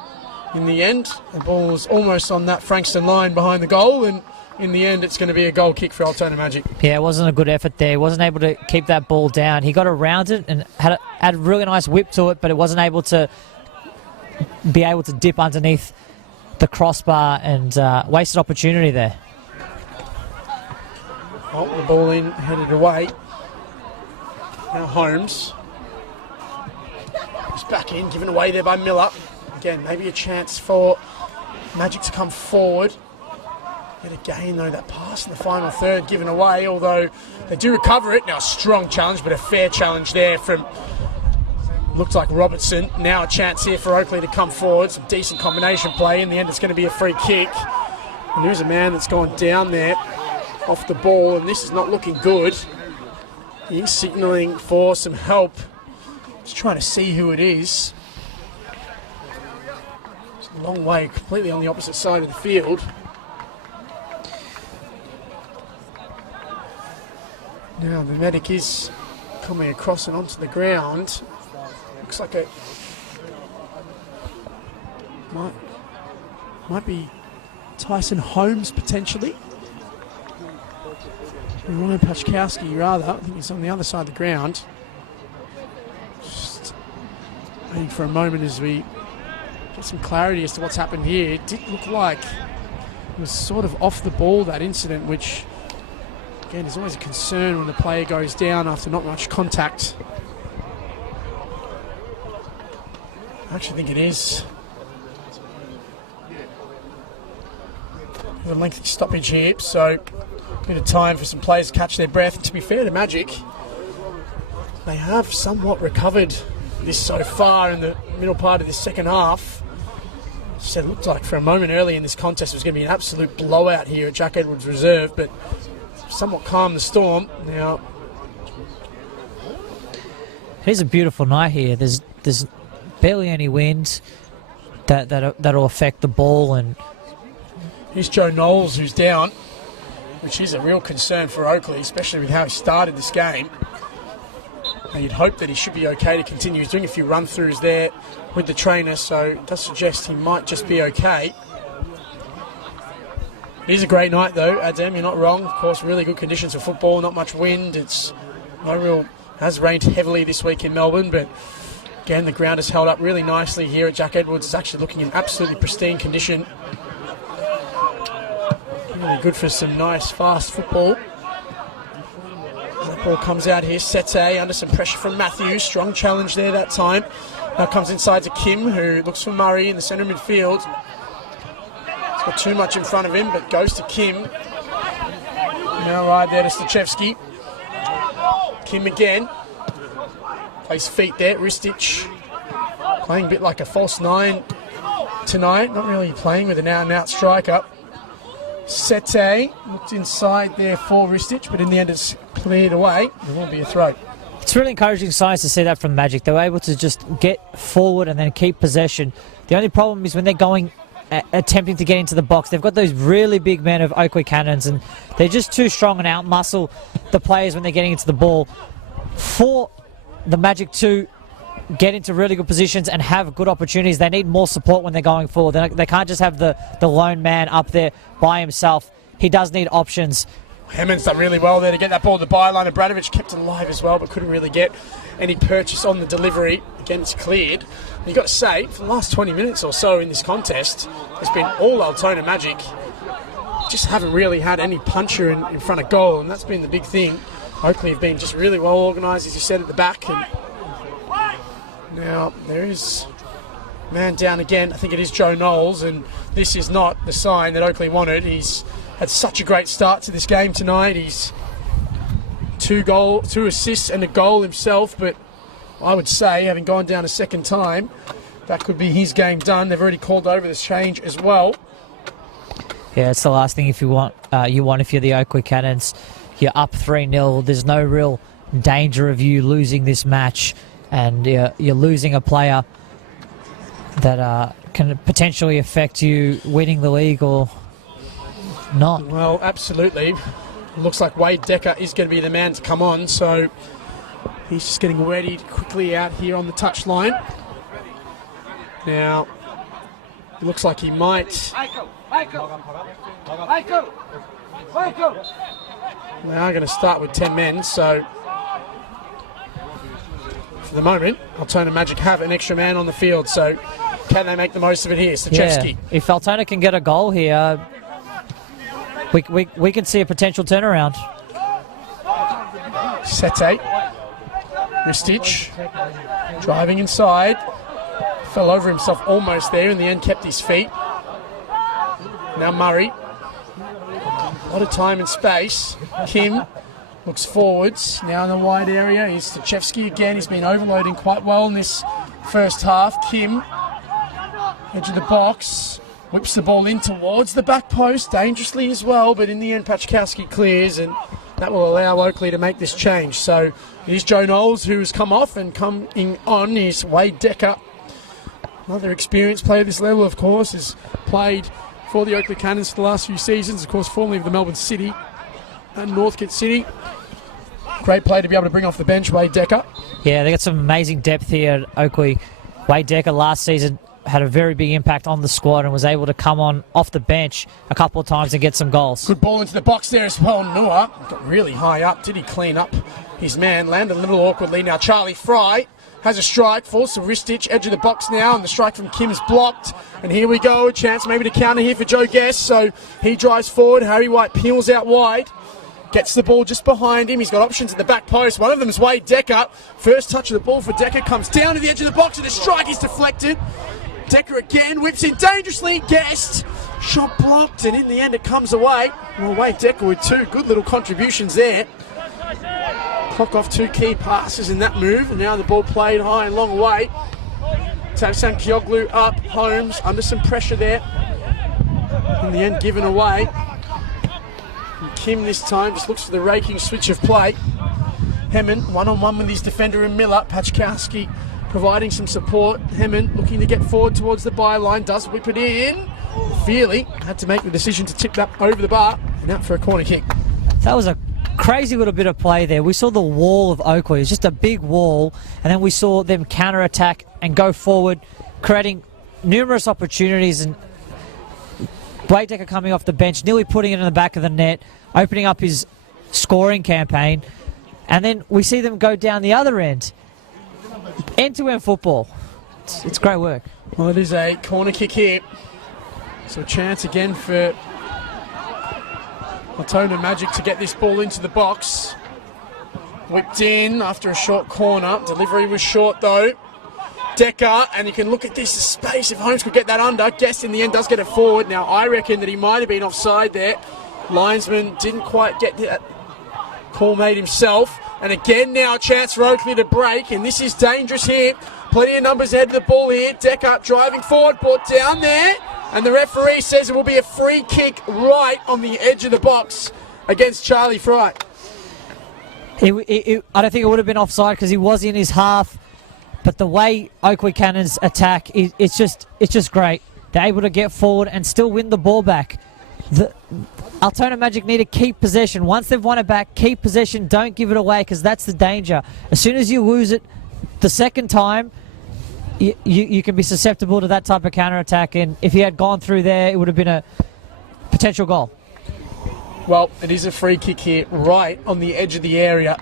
in the end, the ball was almost on that Frankston line behind the goal, and in the end, it's going to be a goal kick for Altona Magic. Yeah, it wasn't a good effort there. He wasn't able to keep that ball down. He got around it and had a really nice whip to it, but it wasn't able to be able to dip underneath the crossbar, and wasted opportunity there. Oh, the ball in, headed away. Now Holmes. He's back in, given away there by Miller. Again, maybe a chance for Magic to come forward. Yet again, though, that pass in the final third given away, although they do recover it. Now a strong challenge, but a fair challenge there from, looked like Robertson. Now a chance here for Oakleigh to come forward. Some decent combination play. In the end, it's going to be a free kick. And there's a man that's gone down there off the ball, and this is not looking good. He's signalling for some help. Just trying to see who it is. It's a long way, completely on the opposite side of the field. Now the medic is coming across and onto the ground. Looks like it might be Tyson Holmes potentially. Ryan Pachkowski rather. I think he's on the other side of the ground. Just waiting for a moment as we get some clarity as to what's happened here. It did look like it was sort of off the ball, that incident, which again is always a concern when the player goes down after not much contact. I actually think it is a lengthy stoppage here, so a bit of time for some players to catch their breath. To be fair to Magic, they have somewhat recovered this so far in the middle part of this second half. So it looked like for a moment early in this contest it was going to be an absolute blowout here at Jack Edwards Reserve, but somewhat calmed the storm. Now it's a beautiful night here. There's barely any wind that'll affect the ball, and here's Joe Knowles who's down, which is a real concern for Oakleigh, especially with how he started this game. And you'd hope that he should be okay to continue. He's doing a few run-throughs there with the trainer, so it does suggest he might just be okay. It is a great night though, Adam, you're not wrong. Of course, really good conditions for football, not much wind. Has rained heavily this week in Melbourne, but again, the ground has held up really nicely here at Jack Edwards. It's actually looking in absolutely pristine condition. Really good for some nice, fast football. That ball comes out here. Sete under some pressure from Matthews. Strong challenge there that time. Now comes inside to Kim, who looks for Murray in the centre midfield. He's got too much in front of him, but goes to Kim. Now right there to Stachevski. Kim again. Plays feet there. Ristich playing a bit like a false nine tonight. Not really playing with an out-and-out striker. Sete looked inside there for Ristich, but in the end it's cleared away. It will be a throw. It's really encouraging signs to see that from Magic. They were able to just get forward and then keep possession. The only problem is when they're going, attempting to get into the box, they've got those really big men of Oakleigh Cannons, and they're just too strong and outmuscle the players when they're getting into the ball. For the Magic to get into really good positions and have good opportunities, they need more support when they're going forward. They can't just have the lone man up there by himself. He does need options. Hammond's done really well there to get that ball to the byline. Abradovic kept it alive as well, but couldn't really get any purchase on the delivery. Again, it's cleared. You've got to say, for the last 20 minutes or so in this contest, it's been all Altona Magic. Just haven't really had any puncher in front of goal, and that's been the big thing. Oakleigh have been just really well organised, as you said, at the back. And now there is man down again. I think it is Joe Knowles, and this is not the sign that Oakleigh wanted. He's had such a great start to this game tonight. He's two assists and a goal himself, but I would say, having gone down a second time, that could be his game done. They've already called over this change as well. Yeah, it's the last thing if you want if you're the Oakleigh Cannons. You're up 3-0. There's no real danger of you losing this match, and you're losing a player that can potentially affect you winning the league or not. Well, absolutely. Looks like Wade Decker is going to be the man to come on, so he's just getting ready quickly out here on the touchline. Now, it looks like he might. Now going to start with 10 men, so for the moment, Altona Magic have an extra man on the field, so can they make the most of it here? Stachewski. Yeah. If Altona can get a goal here, we can see a potential turnaround. Sete. Ristich. Driving inside. Fell over himself almost there. In the end, kept his feet. Now Murray. A lot of time and space. Kim looks forwards. Now in the wide area is Stachewski again. He's been overloading quite well in this first half. Kim. Edge of the box. Whips the ball in towards the back post, dangerously as well, but in the end Pachkowski clears, and that will allow Oakleigh to make this change. So it is Joe Knowles who's come off, and coming on is Wade Decker. Another experienced player at this level, of course, has played for the Oakleigh Cannons for the last few seasons, of course formerly of the Melbourne City and Northcote City. Great player to be able to bring off the bench, Wade Decker. Yeah, they got some amazing depth here at Oakleigh. Wade Decker last season had a very big impact on the squad and was able to come on off the bench a couple of times and get some goals. Good ball into the box there as well. Noah got really high up. Did he clean up his man? Landed a little awkwardly. Now Charlie Fry has a strike. Falls to Ristich. Edge of the box now, and the strike from Kim is blocked. And here we go. A chance maybe to counter here for Joe Guest. So he drives forward. Harry White peels out wide. Gets the ball just behind him. He's got options at the back post. One of them is Wade Decker. First touch of the ball for Decker. Comes down to the edge of the box, and the strike is deflected. Decker again, whips in dangerously, Guest, shot blocked, and in the end it comes away. Well, Wade Decker with two good little contributions there. Clock off two key passes in that move, and now the ball played high and long away. Tavsan Kioglu up, Holmes under some pressure there. In the end given away. And Kim this time just looks for the raking switch of play. Hemmon one-on-one with his defender in Miller. Pachkowski providing some support. Hemmon looking to get forward towards the byline, does whip it in. Feely had to make the decision to tip that over the bar and out for a corner kick. That was a crazy little bit of play there. We saw the wall of Oakleigh. It was just a big wall, and then we saw them counter-attack and go forward, creating numerous opportunities, and Wade Decker coming off the bench, nearly putting it in the back of the net, opening up his scoring campaign, and then we see them go down the other end. End-to-end football. It's great work. Well, it is a corner kick here. So a chance again for Altona Magic to get this ball into the box. Whipped in after a short corner. Delivery was short though. Decker, and you can look at this space. If Holmes could get that under, Guest in the end does get it forward. Now I reckon that he might have been offside there. Linesman didn't quite get that call made himself. And again now a chance for Oakleigh to break, and this is dangerous here. Plenty of numbers ahead of the ball here. Decker driving forward, brought down there. And the referee says it will be a free kick right on the edge of the box against Charlie Fry. I don't think it would have been offside because he was in his half. But the way Oakleigh Cannons attack, it's just great. They're able to get forward and still win the ball back. The Altona Magic need to keep possession. Once they've won it back, keep possession. Don't give it away because that's the danger. As soon as you lose it the second time, you can be susceptible to that type of counter-attack. And if he had gone through there, it would have been a potential goal. Well, it is a free kick here right on the edge of the area.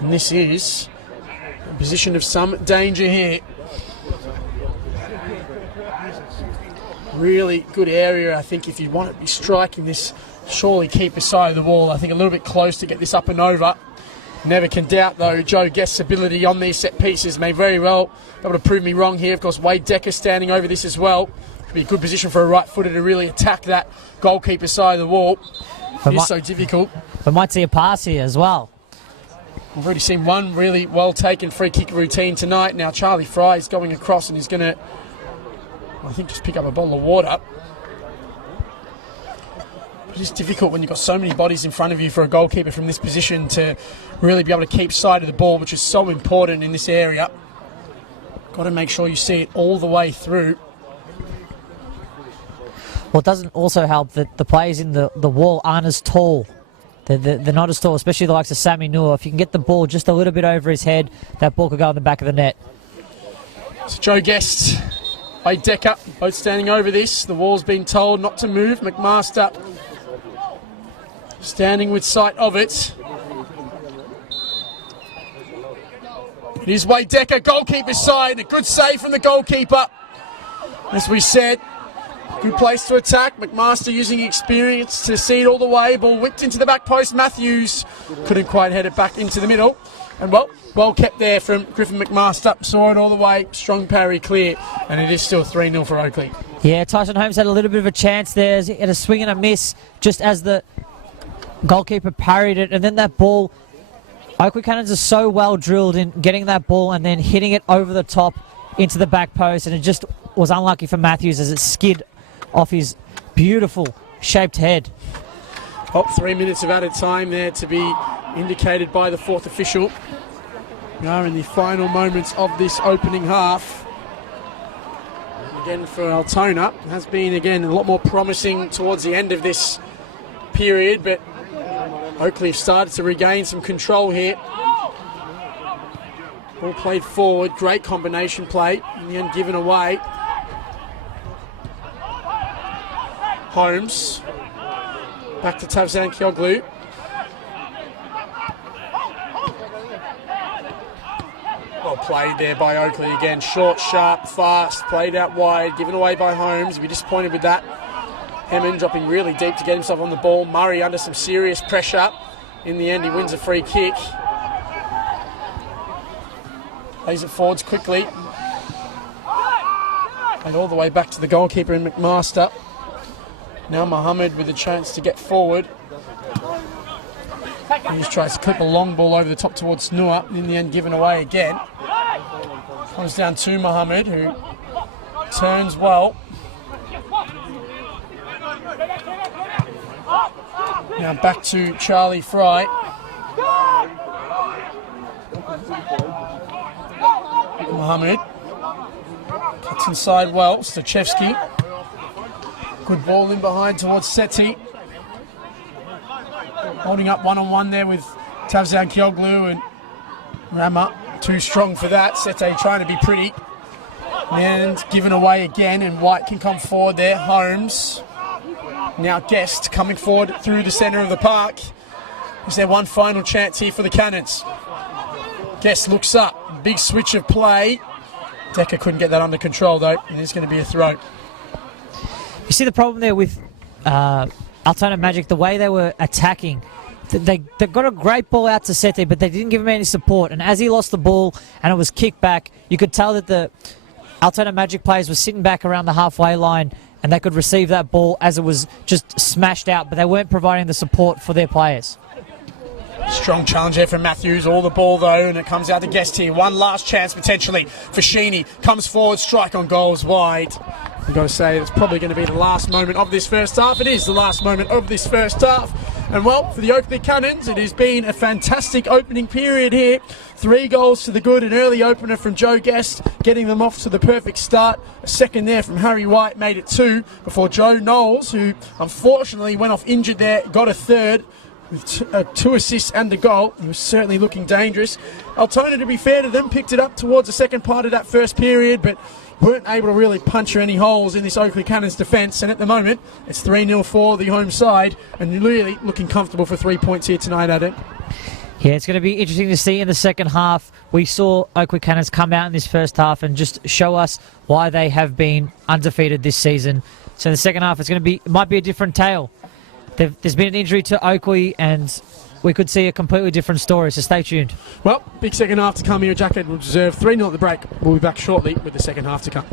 And this is a position of some danger here. Really good area, I think, if you want to be striking this, surely keep aside of the wall. I think a little bit close to get this up and over. Never can doubt, though, Joe Guest's ability on these set pieces. May very well be able to prove me wrong here. Of course, Wade Decker standing over this as well. Should be a good position for a right-footer to really attack that goalkeeper side of the wall. It is so difficult. We might see a pass here as well. We've already seen one really well-taken free kick routine tonight. Now Charlie Fry is going across and he's going to, I think, just pick up a bottle of water. But it's difficult when you've got so many bodies in front of you for a goalkeeper from this position to really be able to keep sight of the ball, which is so important in this area. Got to make sure you see it all the way through. Well, it doesn't also help that the players in the wall aren't as tall. They're not as tall, especially the likes of Sammy Noor. If you can get the ball just a little bit over his head, that ball could go in the back of the net. So Joe Guest, Wade Decker, both standing over this. The wall's been told not to move. McMaster standing with sight of it. It is Wade Decker, goalkeeper's side. A good save from the goalkeeper. As we said, good place to attack. McMaster using experience to see it all the way. Ball whipped into the back post. Matthews couldn't quite head it back into the middle. And well kept there from Griffin McMaster. Saw it all the way. Strong parry clear. And it is still 3-0 for Oakleigh. Yeah, Tyson Holmes had a little bit of a chance there. He had a swing and a miss just as the goalkeeper parried it. And then that ball, Oakleigh Cannons are so well drilled in getting that ball and then hitting it over the top into the back post. And it just was unlucky for Matthews as it skid off his beautiful shaped head. 3 minutes of added time there to be indicated by the fourth official. We are in the final moments of this opening half. Again for Altona, it has been again a lot more promising towards the end of this period, but Oakleigh have started to regain some control here. Ball played forward, great combination play, in the end given away. Holmes, back to Tavzan Kioglu. Well played there by Oakleigh again. Short, sharp, fast, played out wide, given away by Holmes. Be disappointed with that. Hemmond dropping really deep to get himself on the ball. Murray under some serious pressure. In the end, he wins a free kick. Plays it forwards quickly. And all the way back to the goalkeeper in McMaster. Now Mohammed with a chance to get forward. He just tries to clip a long ball over the top towards Noor. In the end, given away again. Comes down to Mohammed, who turns well. Now back to Charlie Fry. Mohammed cuts inside well. Stachevski. Good ball in behind towards Seti. Holding up one-on-one there with Tavzan Kioglu and Rama. Too strong for that. Seti trying to be pretty. And given away again, and White can come forward there. Holmes. Now Guest coming forward through the centre of the park. Is there one final chance here for the Cannons? Guest looks up. Big switch of play. Decker couldn't get that under control though. It is going to be a throw. You see the problem there with Altona Magic, the way they were attacking. They got a great ball out to Seti, but they didn't give him any support. And as he lost the ball and it was kicked back, you could tell that the Altona Magic players were sitting back around the halfway line and they could receive that ball as it was just smashed out, but they weren't providing the support for their players. Strong challenge there from Matthews. All the ball though, and it comes out to Guest here. One last chance potentially for Sheeny. Comes forward, strike on goals wide. I've got to say it's probably going to be the last moment of this first half. It is the last moment of this first half. And well, for the Oakleigh Cannons, it has been a fantastic opening period here. 3 goals to the good, an early opener from Joe Guest, getting them off to the perfect start. A second there from Harry White made it 2 before Joe Knowles, who unfortunately went off injured there, got a third with 2 assists and a goal. He was certainly looking dangerous. Altona, to be fair to them, picked it up towards the second part of that first period, but weren't able to really puncture any holes in this Oakleigh Cannons defence, and at the moment it's 3-0 for the home side, and really looking comfortable for 3 points here tonight, Adam. Yeah, it's going to be interesting to see in the second half. We saw Oakleigh Cannons come out in this first half and just show us why they have been undefeated this season. So in the second half, it might be a different tale. There's been an injury to Oakleigh, and we could see a completely different story, so stay tuned. Well, big second half to come here. Jack Edwards Reserve, 3-0 at the break. We'll be back shortly with the second half to come.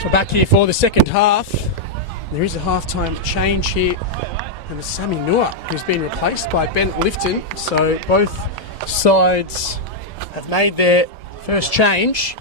So back here for the second half. There is a half-time change here. And it's Sammy Nua, who's been replaced by Ben Lifton. So both sides have made their first change.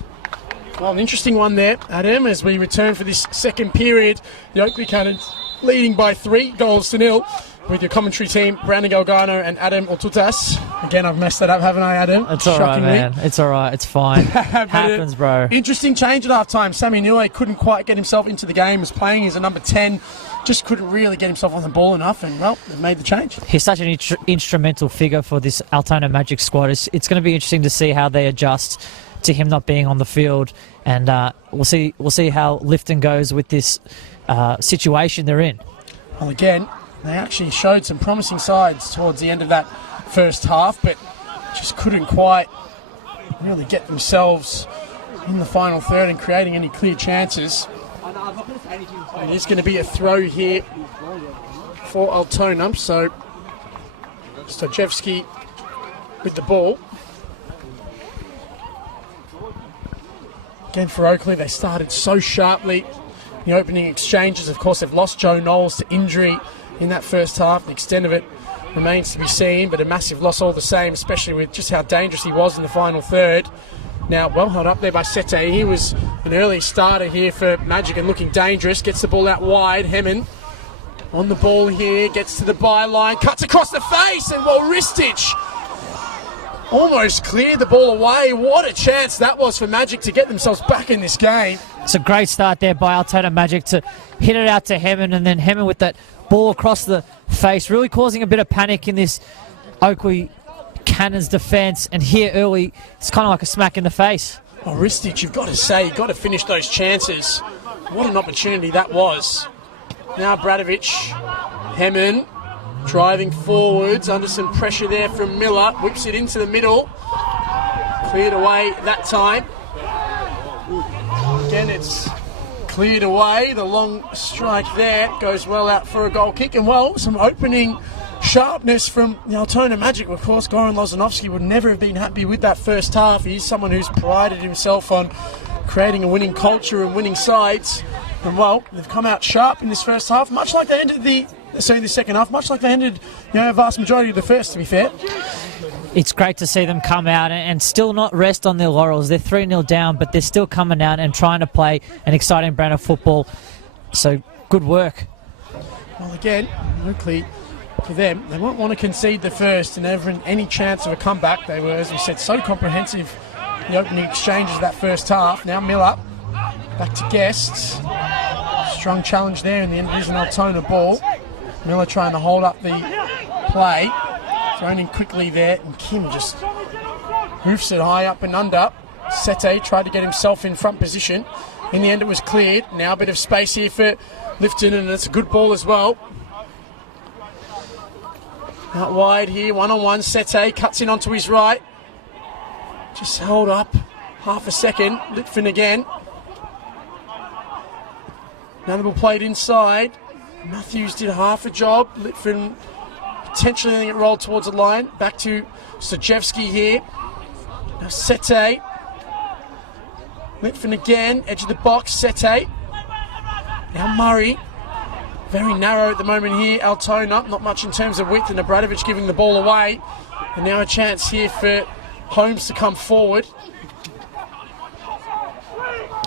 Well, an interesting one there, Adam, as we return for this second period. The Oakleigh Cannons leading by 3-0 with your commentary team, Brandon Galgano and Adam Otutas. Again, I've messed that up, haven't I, Adam? It's all right, man. It's all right. It's fine. Happens, bro. Interesting change at half-time. Sammy Nua couldn't quite get himself into the game, was playing as a number 10, just couldn't really get himself on the ball enough, and, well, they've made the change. He's such an instrumental figure for this Altona Magic squad. It's going to be interesting to see how they adjust to him not being on the field, and we'll see how Lifton goes with this situation they're in. Well, again, they actually showed some promising sides towards the end of that first half, but just couldn't quite really get themselves in the final third and creating any clear chances. It is going to be a throw here for Altona, so Stojevski with the ball. Again for Oakleigh, they started so sharply. The opening exchanges, of course, they've lost Joe Knowles to injury in that first half. The extent of it remains to be seen, but a massive loss all the same, especially with just how dangerous he was in the final third. Now, well held up there by Sete. He was an early starter here for Magic and looking dangerous. Gets the ball out wide. Hemmen on the ball here, gets to the byline, cuts across the face, and well, Ristich almost cleared the ball away. What a chance that was for Magic to get themselves back in this game. It's a great start there by Altona Magic to hit it out to Hemmen, and then Hemmen with that ball across the face, really causing a bit of panic in this Oakleigh Cannons defence. And here early, it's kind of like a smack in the face. Oh, Ristich, you've got to say, you've got to finish those chances. What an opportunity that was. Now Bradovic, Hemmen driving forwards under some pressure there from Miller, whips it into the middle, cleared away that time. Again, it's cleared away. The long strike there goes well out for a goal kick, and well, some opening sharpness from the Altona Magic. Of course, Goran Lozanovsky would never have been happy with that first half. He's someone who's prided himself on creating a winning culture and winning sides, and well, they've come out sharp in this first half, much like they ended the second half, much like they ended a vast majority of the first, to be fair. It's great to see them come out and still not rest on their laurels. They're 3-0 down, but they're still coming out and trying to play an exciting brand of football. So, good work. Well, again, Oakleigh, for them, they won't want to concede the first and ever any chance of a comeback. They were, as we said, so comprehensive in the opening exchanges of that first half. Now Miller, back to Guests. Strong challenge there in the end. It is an Altona ball. Miller trying to hold up the play. Thrown in quickly there, and Kim just hoofs it high up and under. Sete tried to get himself in front position. In the end, it was cleared. Now a bit of space here for Lifton, and it's a good ball as well. Out wide here, one-on-one. Sete cuts in onto his right. Just held up half a second. Litfin again. Another ball played inside. Matthews did half a job. Litfin potentially letting it roll towards the line. Back to Stojevski here. Now Sete. Litfin again. Edge of the box. Sete. Now Murray. Very narrow at the moment here. Altona. Not much in terms of width. And Abradovic giving the ball away. And now a chance here for Holmes to come forward.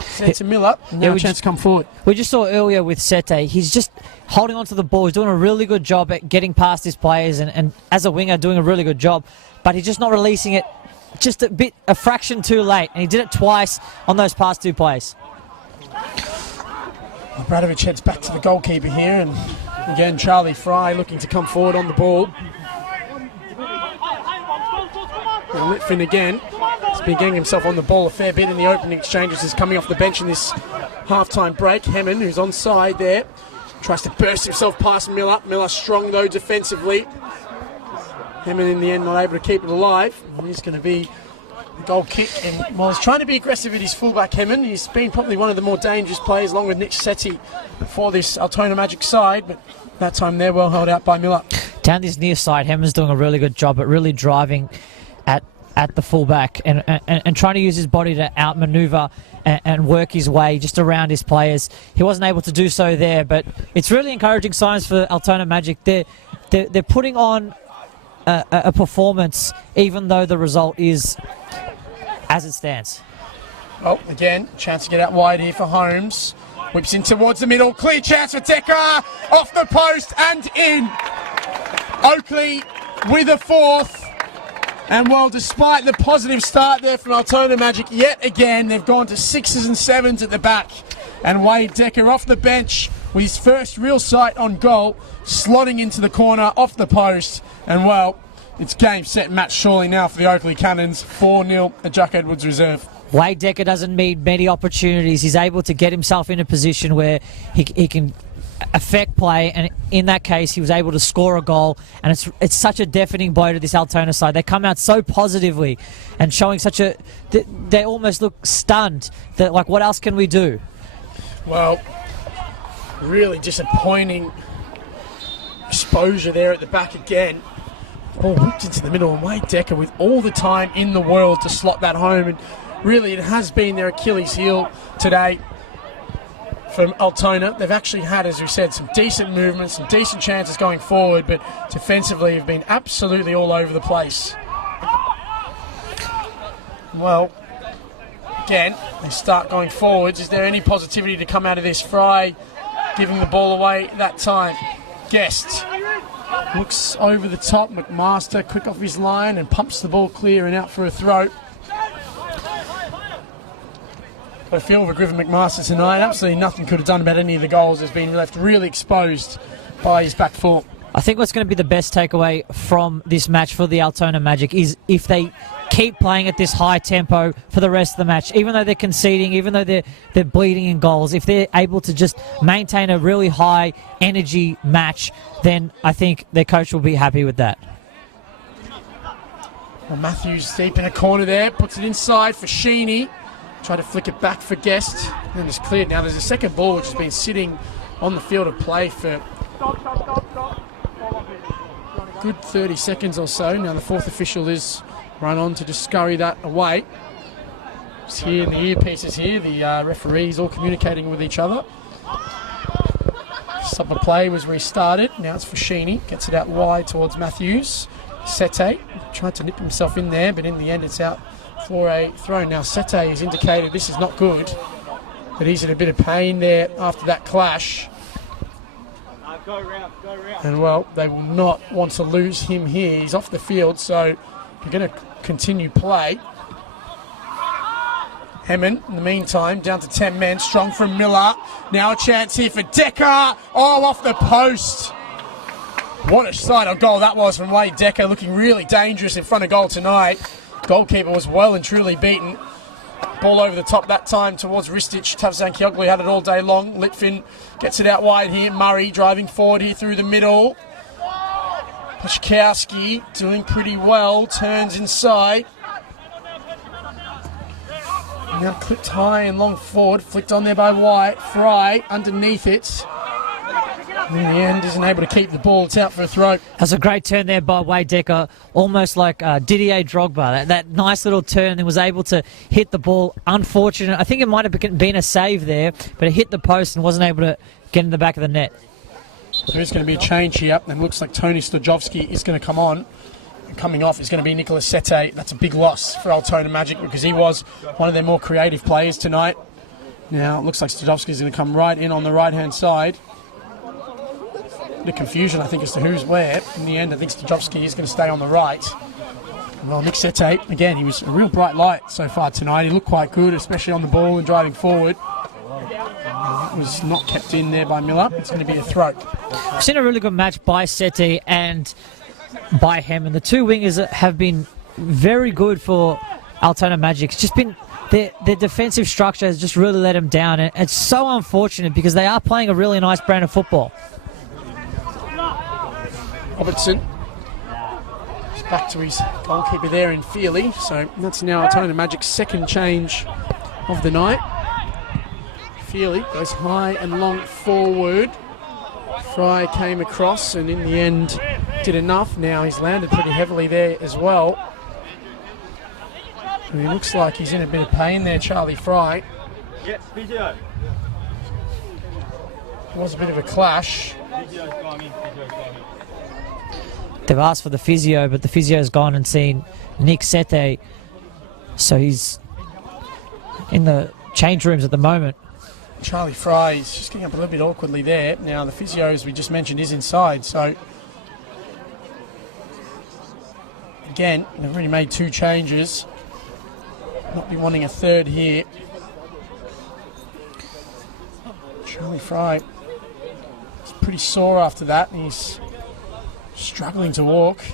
Sete Miller. Now a chance to come forward. We just saw earlier with Sete, he's just holding onto the ball. He's doing a really good job at getting past his players, and as a winger doing a really good job, but he's just not releasing it just a fraction too late, and he did it twice on those past two plays. Bradovic heads back to the goalkeeper here, and again Charlie Fry looking to come forward on the ball. Now Litfin again. He's been getting himself on the ball a fair bit in the opening exchanges. He's coming off the bench in this half-time break. Hemmen, who's onside there, tries to burst himself past Miller. Miller strong though defensively. Hemmen in the end not able to keep it alive. And he's going to be the goal kick. And while he's trying to be aggressive at his fullback, Hemmen, he's been probably one of the more dangerous players along with Nick Setti for this Altona Magic side. But that time they're well held out by Miller. Down this near side, Hemmen's doing a really good job at really driving at at the fullback and trying to use his body to outmaneuver and work his way just around his players. He wasn't able to do so there, but it's really encouraging signs for Altona Magic. They're putting on a performance, even though the result is as it stands. Oh, again, chance to get out wide here for Holmes. Whips in towards the middle. Clear chance for Decker. Off the post and in. Oakleigh with a fourth. And well, despite the positive start there from Altona Magic, yet again, they've gone to 6s and 7s at the back. And Wade Decker off the bench with his first real sight on goal, slotting into the corner off the post. And well, it's game, set, match surely now for the Oakleigh Cannons. 4-0 at Jack Edwards Reserve. Wade Decker doesn't need many opportunities. He's able to get himself in a position where he can affect play, and in that case he was able to score a goal, and it's such a deafening blow to this Altona side. They come out so positively and showing such a... They almost look stunned. That, like, what else can we do? Well, really disappointing exposure there at the back again. Ball whipped into the middle, and Wade Decker with all the time in the world to slot that home, and really, it has been their Achilles heel today from Altona. They've actually had, as we said, some decent movements, some decent chances going forward, but defensively have been absolutely all over the place. Well, again, they start going forwards. Is there any positivity to come out of this? Fry giving the ball away that time. Guest looks over the top. McMaster quick off his line and pumps the ball clear and out for a throw. Got a feel for Griffin McMaster tonight. Absolutely nothing could have done about any of the goals. Has been left really exposed by his back four. I think what's going to be the best takeaway from this match for the Altona Magic is if they keep playing at this high tempo for the rest of the match, even though they're conceding, even though they're bleeding in goals, if they're able to just maintain a really high energy match, then I think their coach will be happy with that. Well, Matthews deep in a corner there, puts it inside for Sheeny. Try to flick it back for Guest, and it's cleared. Now there's a second ball which has been sitting on the field of play for good 30 seconds or so. Now the fourth official is run on to just scurry that away. It's here in the earpieces here, the referees all communicating with each other. Stop of play was restarted. Now it's for Sheeny, gets it out wide towards Matthews. Sete tried to nip himself in there, but in the end it's out for a throw. Now Sete has indicated this is not good, but he's in a bit of pain there after that clash. And well, they will not want to lose him here. He's off the field, so you're going to continue play. Hemmon, in the meantime, down to 10 men, strong from Miller. Now a chance here for Decker. Oh, off the post. What a sight of goal that was from Wade Decker, looking really dangerous in front of goal tonight. Goalkeeper was well and truly beaten. Ball over the top that time towards Ristich. Tavzan Kioglu had it all day long. Litvin gets it out wide here. Murray driving forward here through the middle. Pashkowski doing pretty well. Turns inside. Now clipped high and long forward. Flicked on there by White. Fry underneath it. In the end, isn't able to keep the ball. It's out for a throw. That's a great turn there by Wade Decker, almost like Didier Drogba. That nice little turn, and was able to hit the ball. Unfortunate. I think it might have been a save there, but it hit the post and wasn't able to get in the back of the net. There's going to be a change here, and looks like Tony Stojovski is going to come on. And coming off is going to be Nicolas Sete. That's a big loss for Altona Magic because he was one of their more creative players tonight. Now it looks like Stojovski is going to come right in on the right-hand side. The confusion, I think, as to who's where. In the end, I think Stojovski is going to stay on the right. Well, Nick Sete, again, he was a real bright light so far tonight. He looked quite good, especially on the ball and driving forward. It was not kept in there by Miller. It's going to be a throw. We've seen a really good match by Sete and by Hemmon. The two wingers have been very good for Altona Magic. It's just been their defensive structure has just really let them down. And it's so unfortunate because they are playing a really nice brand of football. Robertson is back to his goalkeeper there in Feely, so that's now Altona Magic's second change of the night. Feely goes high and long forward. Fry came across and in the end did enough. Now he's landed pretty heavily there as well. He looks like he's in a bit of pain there, Charlie Fry. Yes, physio. It was a bit of a clash. They've asked for the physio, but the physio's gone and seen Nick Sete. So he's in the change rooms at the moment. Charlie Fry is just getting up a little bit awkwardly there. Now the physio, as we just mentioned, is inside. So again, they've already made 2 changes. Not be wanting a third here. Charlie Fry is pretty sore after that. And he's struggling to walk.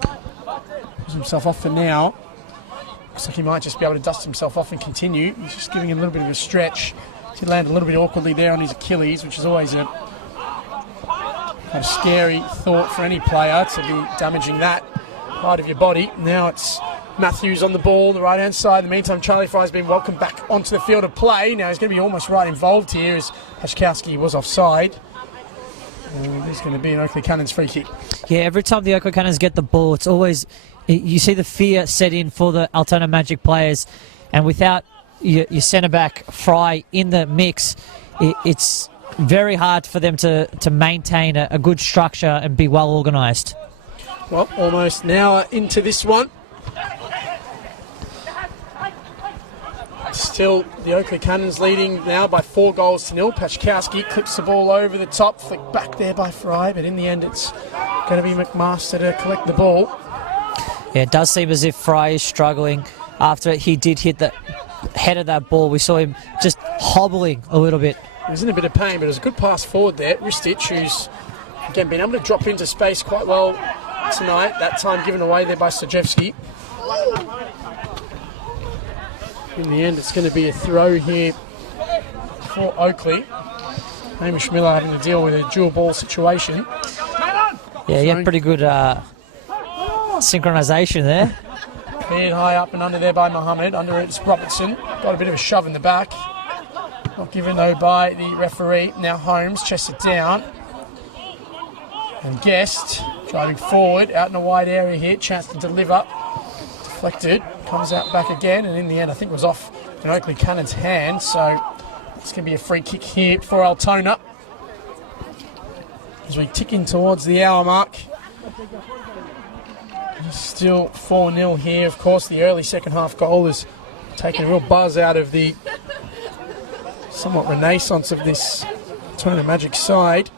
Pulls himself off for now. Looks like he might just be able to dust himself off and continue. He's just giving him a little bit of a stretch. He landed a little bit awkwardly there on his Achilles, which is always a scary thought for any player to be damaging that part of your body. Now it's Matthews on the ball, the right-hand side. In the meantime, Charlie Fry's been welcomed back onto the field of play. Now he's going to be almost right involved here as Hashkowski was offside. There's going to be an Oakleigh Cannons free kick. Yeah, every time the Oakleigh Cannons get the ball, it's always, you see the fear set in for the Altona Magic players, and without your centre-back Fry in the mix, it's very hard for them to maintain a good structure and be well organised. Well, almost now into this one. Still, the Oakleigh Cannons leading now by 4-0. Pachkowski clips the ball over the top, flicked back there by Fry, but in the end it's going to be McMaster to collect the ball. Yeah, it does seem as if Fry is struggling after he did hit the head of that ball. We saw him just hobbling a little bit. He was in a bit of pain, but it was a good pass forward there. Ristich, who's again been able to drop into space quite well tonight, that time given away there by Stojewski. In the end, it's going to be a throw here for Oakleigh. Hamish Miller having to deal with a dual ball situation. Yeah, he had pretty good synchronisation there. Cleared high up and under there by Mohammed. Under it's Robertson. Got a bit of a shove in the back. Not given though by the referee. Now Holmes chests it down. And Guest driving forward out in a wide area here. Chance to deliver. Deflected. Comes out back again, and in the end I think it was off an Oakleigh Cannons hand, so it's going to be a free kick here for Altona as we tick in towards the hour mark. Still 4-0 here. Of course, the early second half goal has taken a real buzz out of the somewhat renaissance of this Altona Magic side.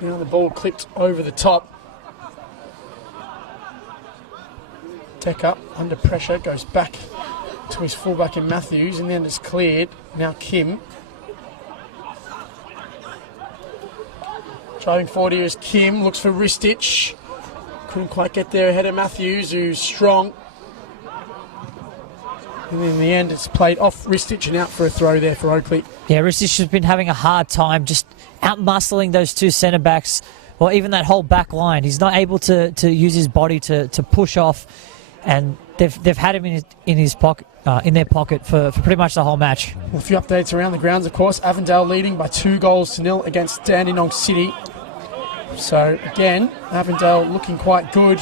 Now the ball clipped over the top. Teka under pressure, goes back to his fullback in Matthews, and then it's cleared. Now Kim. Driving forward here is Kim, looks for Ristich. Couldn't quite get there ahead of Matthews, who's strong. And in the end, it's played off Ristich and out for a throw there for Oakleigh. Yeah, Ristich has been having a hard time just out-muscling those 2 centre-backs, or even that whole back line. He's not able to use his body to push off, and they've had him in his pocket, in their pocket for pretty much the whole match. A few updates around the grounds, of course. Avondale leading by 2-0 against Dandenong City. So again, Avondale looking quite good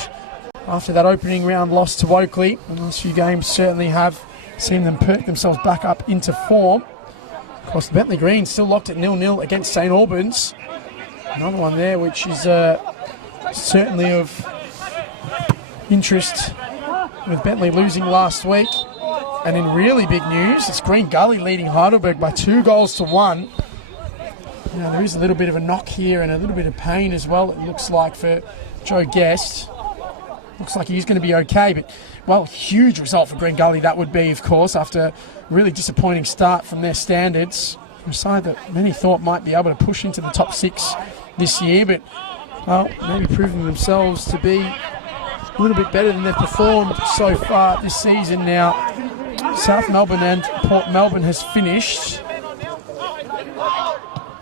after that opening round loss to Oakleigh. The last few games certainly have seen them perk themselves back up into form. Of course, the Bentley Green still locked at 0-0 against St Albans. Another one there which is certainly of interest, with Bentley losing last week. And in really big news, it's Green Gully leading Heidelberg by 2-1. Now there is a little bit of a knock here and a little bit of pain as well, it looks like, for Joe Guest. Looks like he's going to be okay, but, well, huge result for Green Gully that would be, of course, after a really disappointing start from their standards. A side that many thought might be able to push into the top 6 this year, but, well, maybe proving themselves to be a little bit better than they've performed so far this season. Now, South Melbourne and Port Melbourne has finished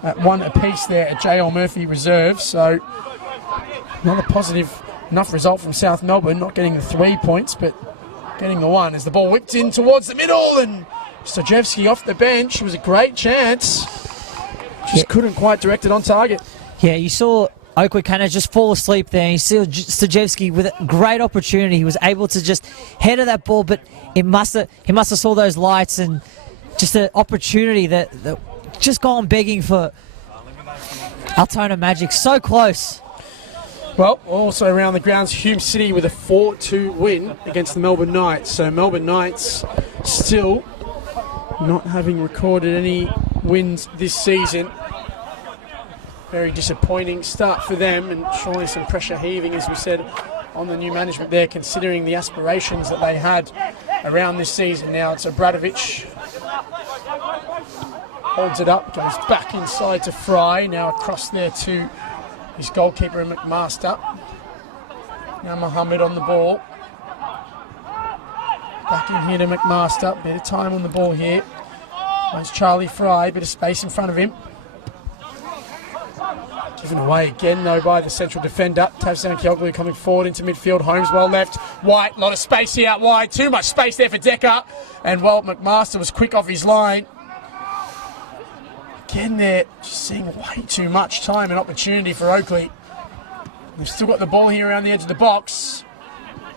at 1 apiece there at JL Murphy Reserve, so not a positive enough result from South Melbourne, not getting the 3 points, but getting the 1 as the ball whipped in towards the middle, and Stojewski off the bench. It was a great chance. Just couldn't quite direct it on target. Yeah, you saw Oakleigh kind of just fall asleep there. You see Stajewski with a great opportunity. He was able to just head of that ball, but he must have saw those lights and just an opportunity that just gone begging for Altona Magic. So close. Well, also around the grounds, Hume City with a 4-2 win against the Melbourne Knights. So Melbourne Knights still not having recorded any wins this season. Very disappointing start for them, and surely some pressure heaving, as we said, on the new management there, considering the aspirations that they had around this season. Now it's Obradovic. Holds it up, goes back inside to Fry, now across there to his goalkeeper McMaster. Now Mohammed on the ball. Back in here to McMaster, bit of time on the ball here. There's Charlie Fry, bit of space in front of him. Given away again though by the central defender. Tavzan Oakleigh coming forward into midfield. Holmes well left. White, a lot of space here out wide. Too much space there for Decker. And well, McMaster was quick off his line. Again there, just seeing way too much time and opportunity for Oakleigh. They've still got the ball here around the edge of the box.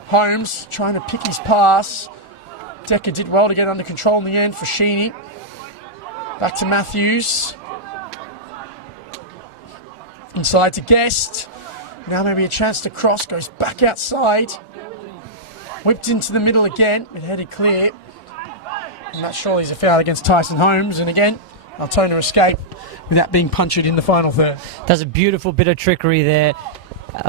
Holmes trying to pick his pass. Decker did well to get under control in the end for Sheeny. Back to Matthews. Inside to Guest. Now maybe a chance to cross. Goes back outside. Whipped into the middle again. It headed clear. And that surely is a foul against Tyson Holmes. And again, Altona escape without being punctured in the final third. That's a beautiful bit of trickery there.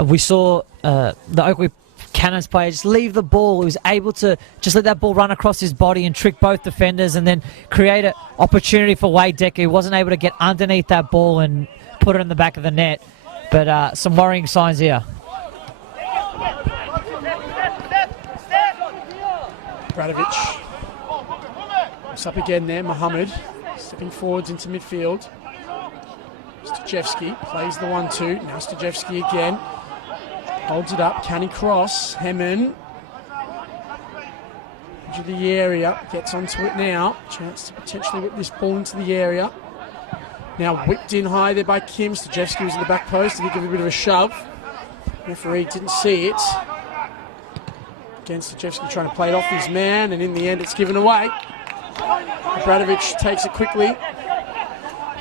We saw the Oakleigh Cannons player just leave the ball. He was able to just let that ball run across his body and trick both defenders and then create an opportunity for Wade Decker. He wasn't able to get underneath that ball and put it in the back of the net. But some worrying signs here. Bradovic. It's up again there, Mohammed. Stepping forwards into midfield. Stajewski plays the 1-2. Now Stajewski again. Holds it up. Can he cross? Hemmen. Edge of the area. Gets onto it now. Chance to potentially whip this ball into the area. Now whipped in high there by Kim. Stajewski was in the back post. Did he give a bit of a shove? Referee didn't see it. Again, Stajewski trying to play it off his man, and in the end it's given away. Bradovic takes it quickly.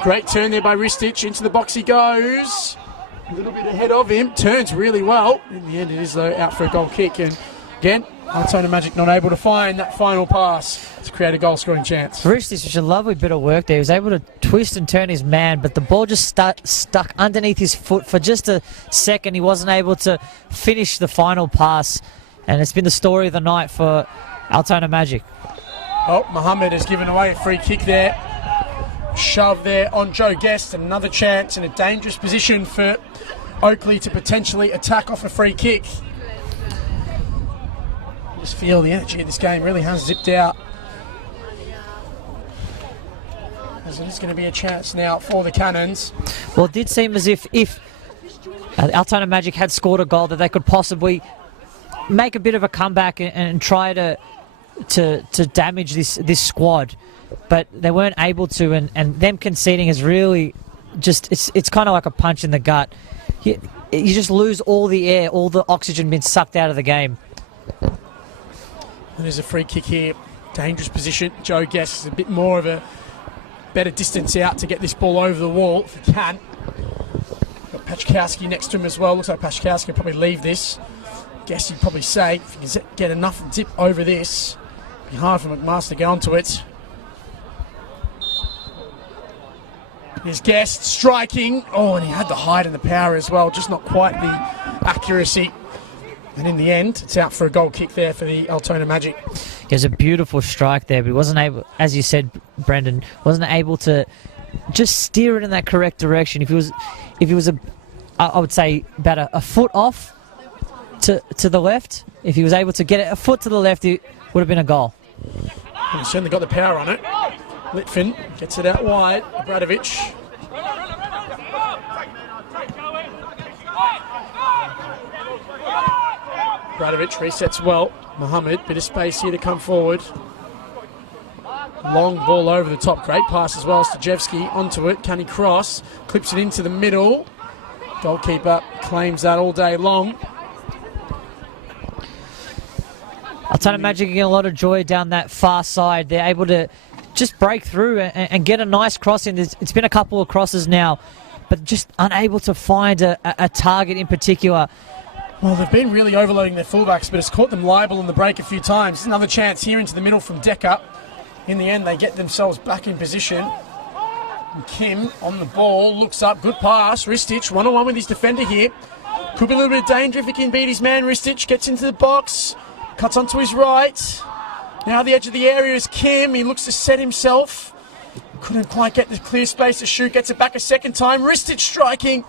Great turn there by Ristic. Into the box he goes. A little bit ahead of him. Turns really well. In the end it is though out for a goal kick. And again, Altona Magic not able to find that final pass to create a goal scoring chance. Ristic, which a lovely bit of work there. He was able to twist and turn his man, but the ball just stuck underneath his foot for just a second. He wasn't able to finish the final pass. And it's been the story of the night for Altona Magic. Oh, Mohammed has given away a free kick there. Shove there on Joe Guest. Another chance in a dangerous position for Oakleigh to potentially attack off a free kick. You just feel the energy of this game really has zipped out. As it is going to be a chance now for the Cannons. Well, it did seem as if Altona Magic had scored a goal that they could possibly make a bit of a comeback and try to damage this squad, but they weren't able to, and them conceding is really just it's kind of like a punch in the gut. You just lose all the air, all the oxygen being sucked out of the game. And there's a free kick here, dangerous position. Joe Guest is a bit more of a better distance out to get this ball over the wall if he can. Got Pachkowski next to him as well. Looks like Pachkowski will probably leave this. Guess you'd probably say if you can get enough dip over this, it'd be hard for McMaster to get onto it. His Guest striking. Oh, and he had the height and the power as well, just not quite the accuracy. And in the end, it's out for a goal kick there for the Altona Magic. It was a beautiful strike there, but he wasn't able, as you said, Brendan, wasn't able to just steer it in that correct direction. If he was I would say about a foot off to the left, if he was able to get it a foot to the left, it would have been a goal. And he's certainly got the power on it. Litvin gets it out wide. Bradovic. Bradovic resets well. Mohammed, bit of space here to come forward. Long ball over the top. Great pass as well. Stajevski onto it. Can he cross? Clips it into the middle. Goalkeeper claims that all day long. Altona Magic getting a lot of joy down that far side. They're able to just break through and get a nice cross in. It's been a couple of crosses now, but just unable to find a target in particular. Well, they've been really overloading their fullbacks, but it's caught them liable on the break a few times. Another chance here into the middle from Decker. In the end, they get themselves back in position. And Kim on the ball, looks up, good pass. Ristic, one-on-one with his defender here. Could be a little bit of danger if he can beat his man. Ristic gets into the box, cuts onto his right. Now the edge of the area is Kim. He looks to set himself. Couldn't quite get the clear space to shoot. Gets it back a second time. Ristic striking.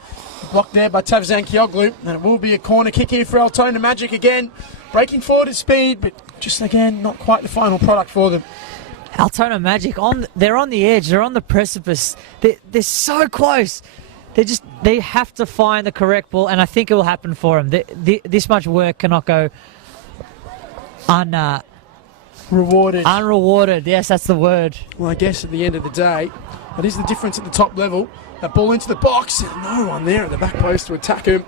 Blocked there by Tavzan Kioglou. And it will be a corner kick here for Altona Magic again. Breaking forward at speed, but just again, not quite the final product for them. Altona Magic, they're on the edge. They're on the precipice. They're so close. They have to find the correct ball, and I think it will happen for them. This much work cannot go Rewarded. Unrewarded, yes, that's the word. Well, I guess at the end of the day, that is the difference at the top level. That ball into the box, and no one there at the back post to attack him.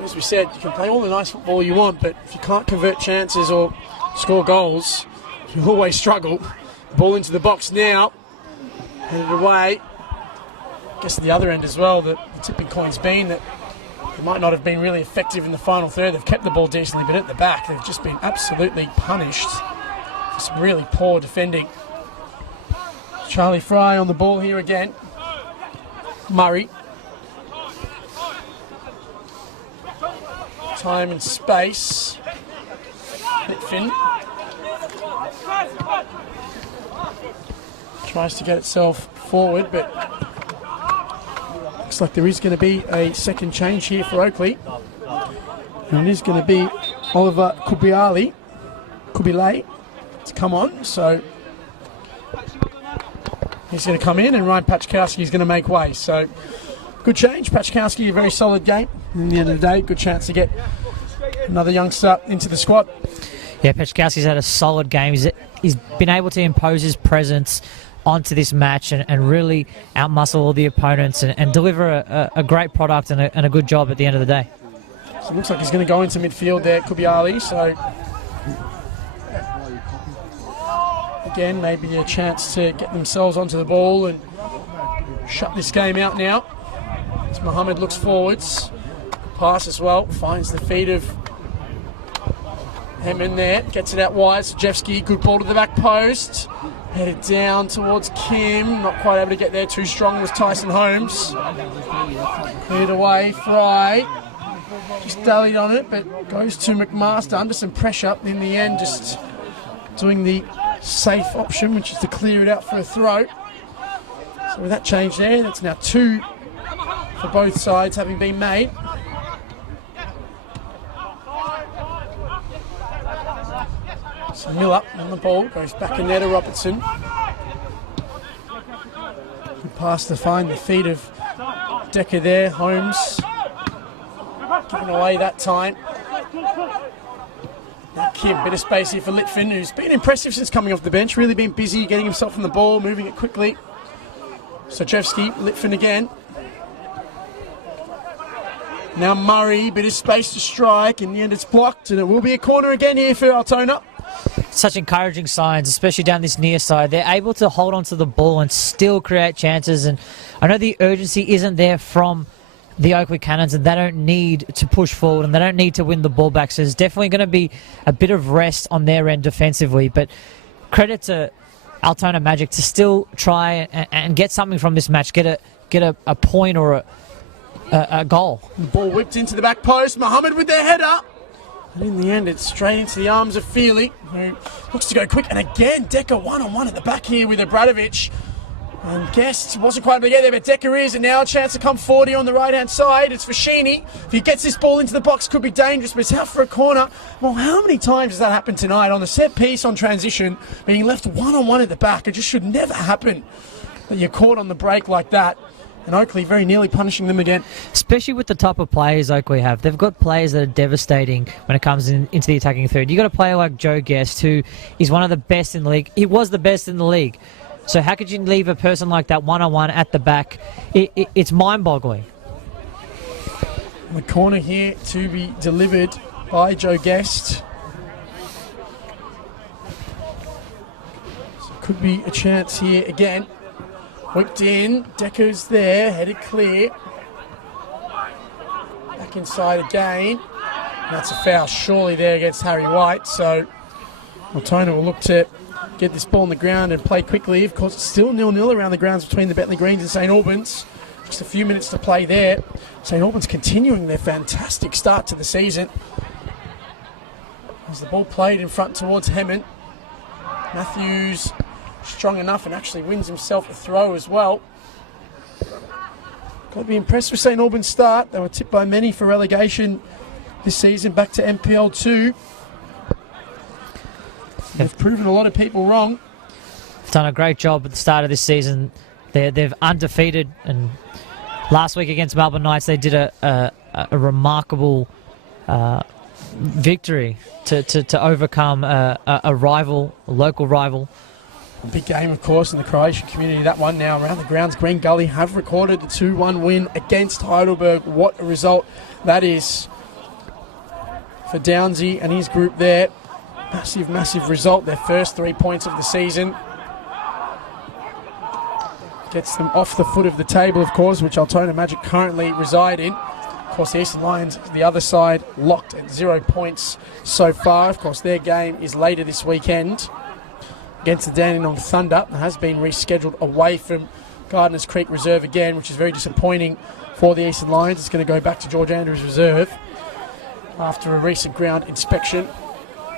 As we said, you can play all the nice football you want, but if you can't convert chances or score goals, you'll always struggle. Ball into the box now, headed away. I guess at the other end as well, the tipping coin's been that they might not have been really effective in the final third. They've kept the ball decently, but at the back, they've just been absolutely punished. Some really poor defending. Charlie Fry on the ball here again. Murray. Time and space. Litfin. Tries to get itself forward, but looks like there is going to be a second change here for Oakleigh. And it is going to be Oliver Kubilay to come on. So he's going to come in, and Ryan Pachkowski is going to make way. So good change. Pachkowski, a very solid game. In the end of the day, good chance to get another youngster into the squad. Yeah, Pachkowski's had a solid game. He's been able to impose his presence onto this match and really outmuscle all the opponents and deliver a great product and a good job at the end of the day. So it looks like he's going to go into midfield there, Kubilay. So again, maybe a chance to get themselves onto the ball and shut this game out now. As Mohammed looks forwards, pass as well, finds the feet of Hemman there, gets it out wide. Stajevski, good ball to the back post. Headed down towards Kim, not quite able to get there, too strong was Tyson Holmes. Cleared away, Fry. Just dallied on it, but goes to McMaster under some pressure. In the end, just doing the safe option, which is to clear it out for a throw. So with that change there, that's now 2 for both sides having been made. So Miller on the ball, goes back in there to Robertson. Good pass to find the feet of Decker there, Holmes. Giving away that time. Now Kim, bit of space here for Litfin, who's been impressive since coming off the bench. Really been busy getting himself on the ball, moving it quickly. Sojewski, Litfin again. Now Murray, bit of space to strike. In the end it's blocked, and it will be a corner again here for Altona. Such encouraging signs, especially down this near side. They're able to hold on to the ball and still create chances. And I know the urgency isn't there from the Oakleigh Cannons, and they don't need to push forward and they don't need to win the ball back. So there's definitely going to be a bit of rest on their end defensively. But credit to Altona Magic to still try and get something from this match, get a point or a goal. The ball whipped into the back post. Mohammed with their header. And in the end, it's straight into the arms of Feely, who looks to go quick. And again, Decker one-on-one at the back here with Obradovic. And Guest wasn't quite able to get there, but Decker is. And now a chance to come 40 on the right-hand side. It's for Sheeny. If he gets this ball into the box, could be dangerous, but it's out for a corner. Well, how many times has that happened tonight on the set piece on transition, being left one-on-one at the back? It just should never happen that you're caught on the break like that. And Oakleigh very nearly punishing them again. Especially with the type of players Oakleigh have. They've got players that are devastating when it comes into the attacking third. You've got a player like Joe Guest, who is one of the best in the league. He was the best in the league. So how could you leave a person like that one-on-one at the back? It's mind-boggling. The corner here to be delivered by Joe Guest. So could be a chance here again. Whipped in, Deco's there, headed clear. Back inside again. That's a foul surely there against Harry White. So Altona will look to get this ball on the ground and play quickly. Of course, it's still 0-0 around the grounds between the Bentley Greens and St Albans. Just a few minutes to play there. St Albans continuing their fantastic start to the season. As the ball played in front towards Hemmant. Matthews strong enough and actually wins himself a throw as well. Got to be impressed with St Albans' start. They were tipped by many for relegation this season back to NPL 2. They've proven a lot of people wrong. Done a great job at the start of this season. They've undefeated, and last week against Melbourne Knights they did a remarkable victory to overcome a rival, a local rival. A big game, of course, in the Croatian community. That one now around the grounds. Green Gully have recorded the 2-1 win against Heidelberg. What a result that is for Downsy and his group there. Massive, massive result. Their first 3 points of the season. Gets them off the foot of the table, of course, which Altona Magic currently reside in. Of course, the Eastern Lions, the other side, locked at 0 points so far. Of course, their game is later this weekend against the Dandenong Thunder. It has been rescheduled away from Gardeners Creek Reserve again, which is very disappointing for the Eastern Lions. It's going to go back to George Andrews Reserve after a recent ground inspection.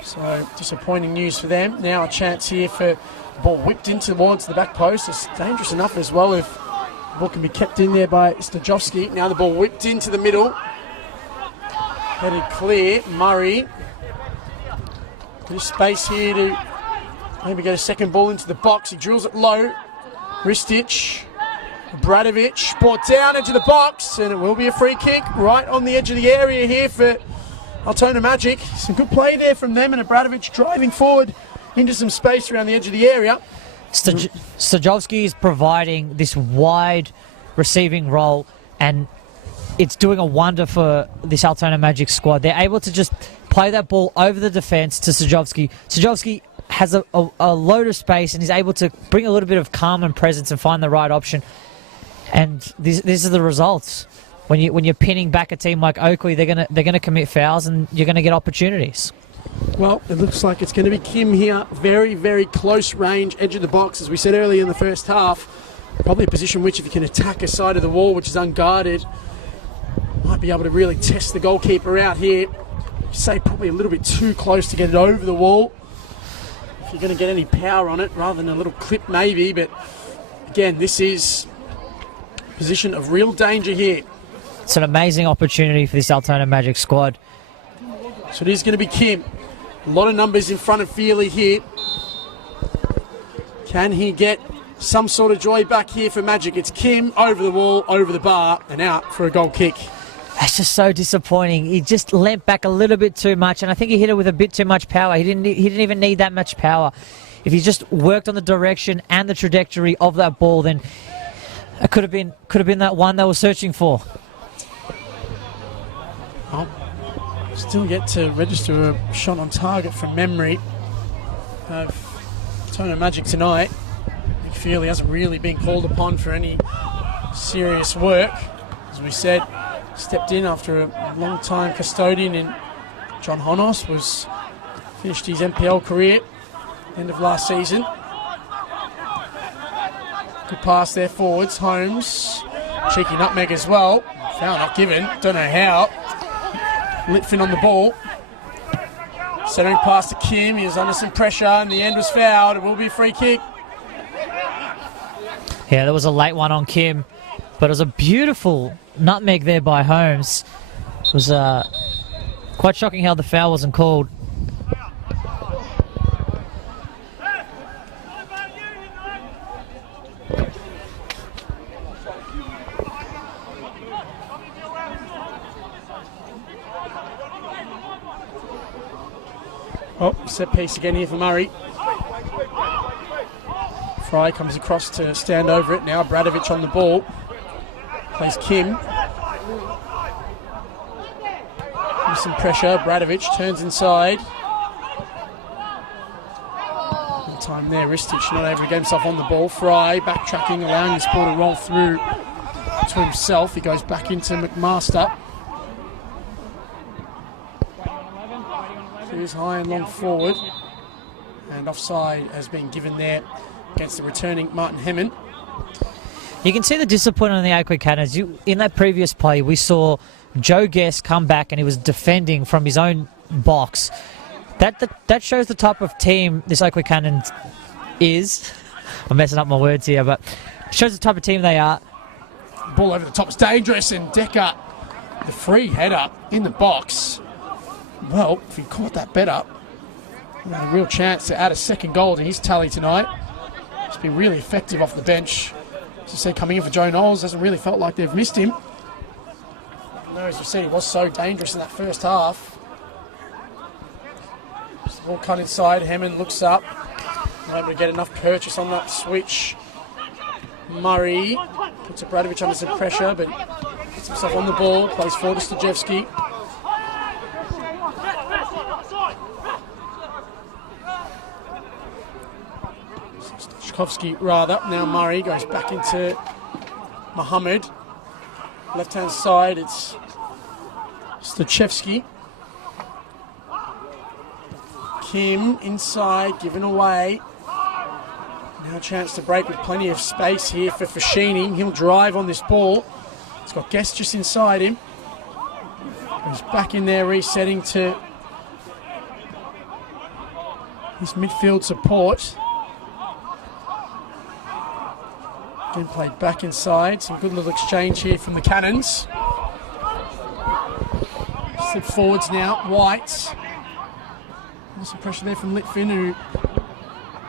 So disappointing news for them. Now a chance here for the ball whipped in towards the back post. It's dangerous enough as well if the ball can be kept in there by Stajovski. Now the ball whipped into the middle. Headed clear. Murray. There's space here to maybe get a second ball into the box. He drills it low. Ristich. Bradovic. Brought down into the box. And it will be a free kick right on the edge of the area here for Altona Magic. Some good play there from them, and Bradovic driving forward into some space around the edge of the area. Stajovski is providing this wide receiving role, and it's doing a wonder for this Altona Magic squad. They're able to just play that ball over the defence to Stajovski. Stajovski has a load of space and is able to bring a little bit of calm and presence and find the right option. And these are the results. When you're pinning back a team like Oakleigh, they're gonna commit fouls and you're gonna get opportunities. Well, it looks like it's going to be Kim here. Very, very close range, edge of the box, as we said earlier in the first half. Probably a position which, if you can attack a side of the wall which is unguarded, might be able to really test the goalkeeper out here. Say probably a little bit too close to get it over the wall. If you're going to get any power on it, rather than a little clip maybe. But again, this is a position of real danger here. It's an amazing opportunity for this Altona Magic squad. So it is going to be Kim. A lot of numbers in front of Feely here. Can he get some sort of joy back here for Magic? It's Kim over the wall, over the bar, and out for a goal kick. That's just so disappointing. He just leant back a little bit too much, and I think he hit it with a bit too much power. He didn't even need that much power. If he just worked on the direction and the trajectory of that ball, then it could have been that one they were searching for. Oh. Still yet to register a shot on target from memory of Altona Magic tonight. Nick Feely hasn't really been called upon for any serious work. As we said, stepped in after a long time custodian in John Honos, finished his NPL career end of last season. Good pass there forwards. Holmes, cheeky nutmeg as well. Foul not given, don't know how. Litfin on the ball. Centering pass to Kim. He was under some pressure. In the end was fouled. It will be a free kick. Yeah, there was a late one on Kim, but it was a beautiful nutmeg there by Holmes. It was quite shocking how the foul wasn't called. Oh, set piece again here for Murray. Fry comes across to stand over it. Now Bradovic on the ball. Plays Kim. With some pressure, Bradovic turns inside. Good time there, Ristic not able to get himself on the ball. Fry backtracking, allowing his ball to roll through to himself. He goes back into McMaster. Clears high and long forward. And offside has been given there against the returning Martin Hemmond. You can see the disappointment on the Oakleigh Cannons. In that previous play, we saw Joe Guest come back and he was defending from his own box. That shows the type of team this Oakleigh Cannons is. I'm messing up my words here, but shows the type of team they are. Ball over the top is dangerous, and Decker, the free header in the box. Well, if he caught that better, he had a real chance to add a second goal to his tally tonight. He's been really effective off the bench. As I said, coming in for Joe Knowles, hasn't really felt like they've missed him. No, as we said, he was so dangerous in that first half. Just the ball cut inside, Hammond looks up. Not able to get enough purchase on that switch. Murray puts Bradovic under some pressure, but gets himself on the ball, plays forward to Stojewski. Stojewski rather. Now Murray goes back into Mohammed. Left hand side, it's Stojewski. Kim inside, given away. Now a chance to break with plenty of space here for Fashini. He'll drive on this ball. It's got Guest just inside him. Goes back in there, resetting to his midfield support. Again played back inside. Some good little exchange here from the Cannons. Slip forwards now, White. There's some pressure there from Litfin, who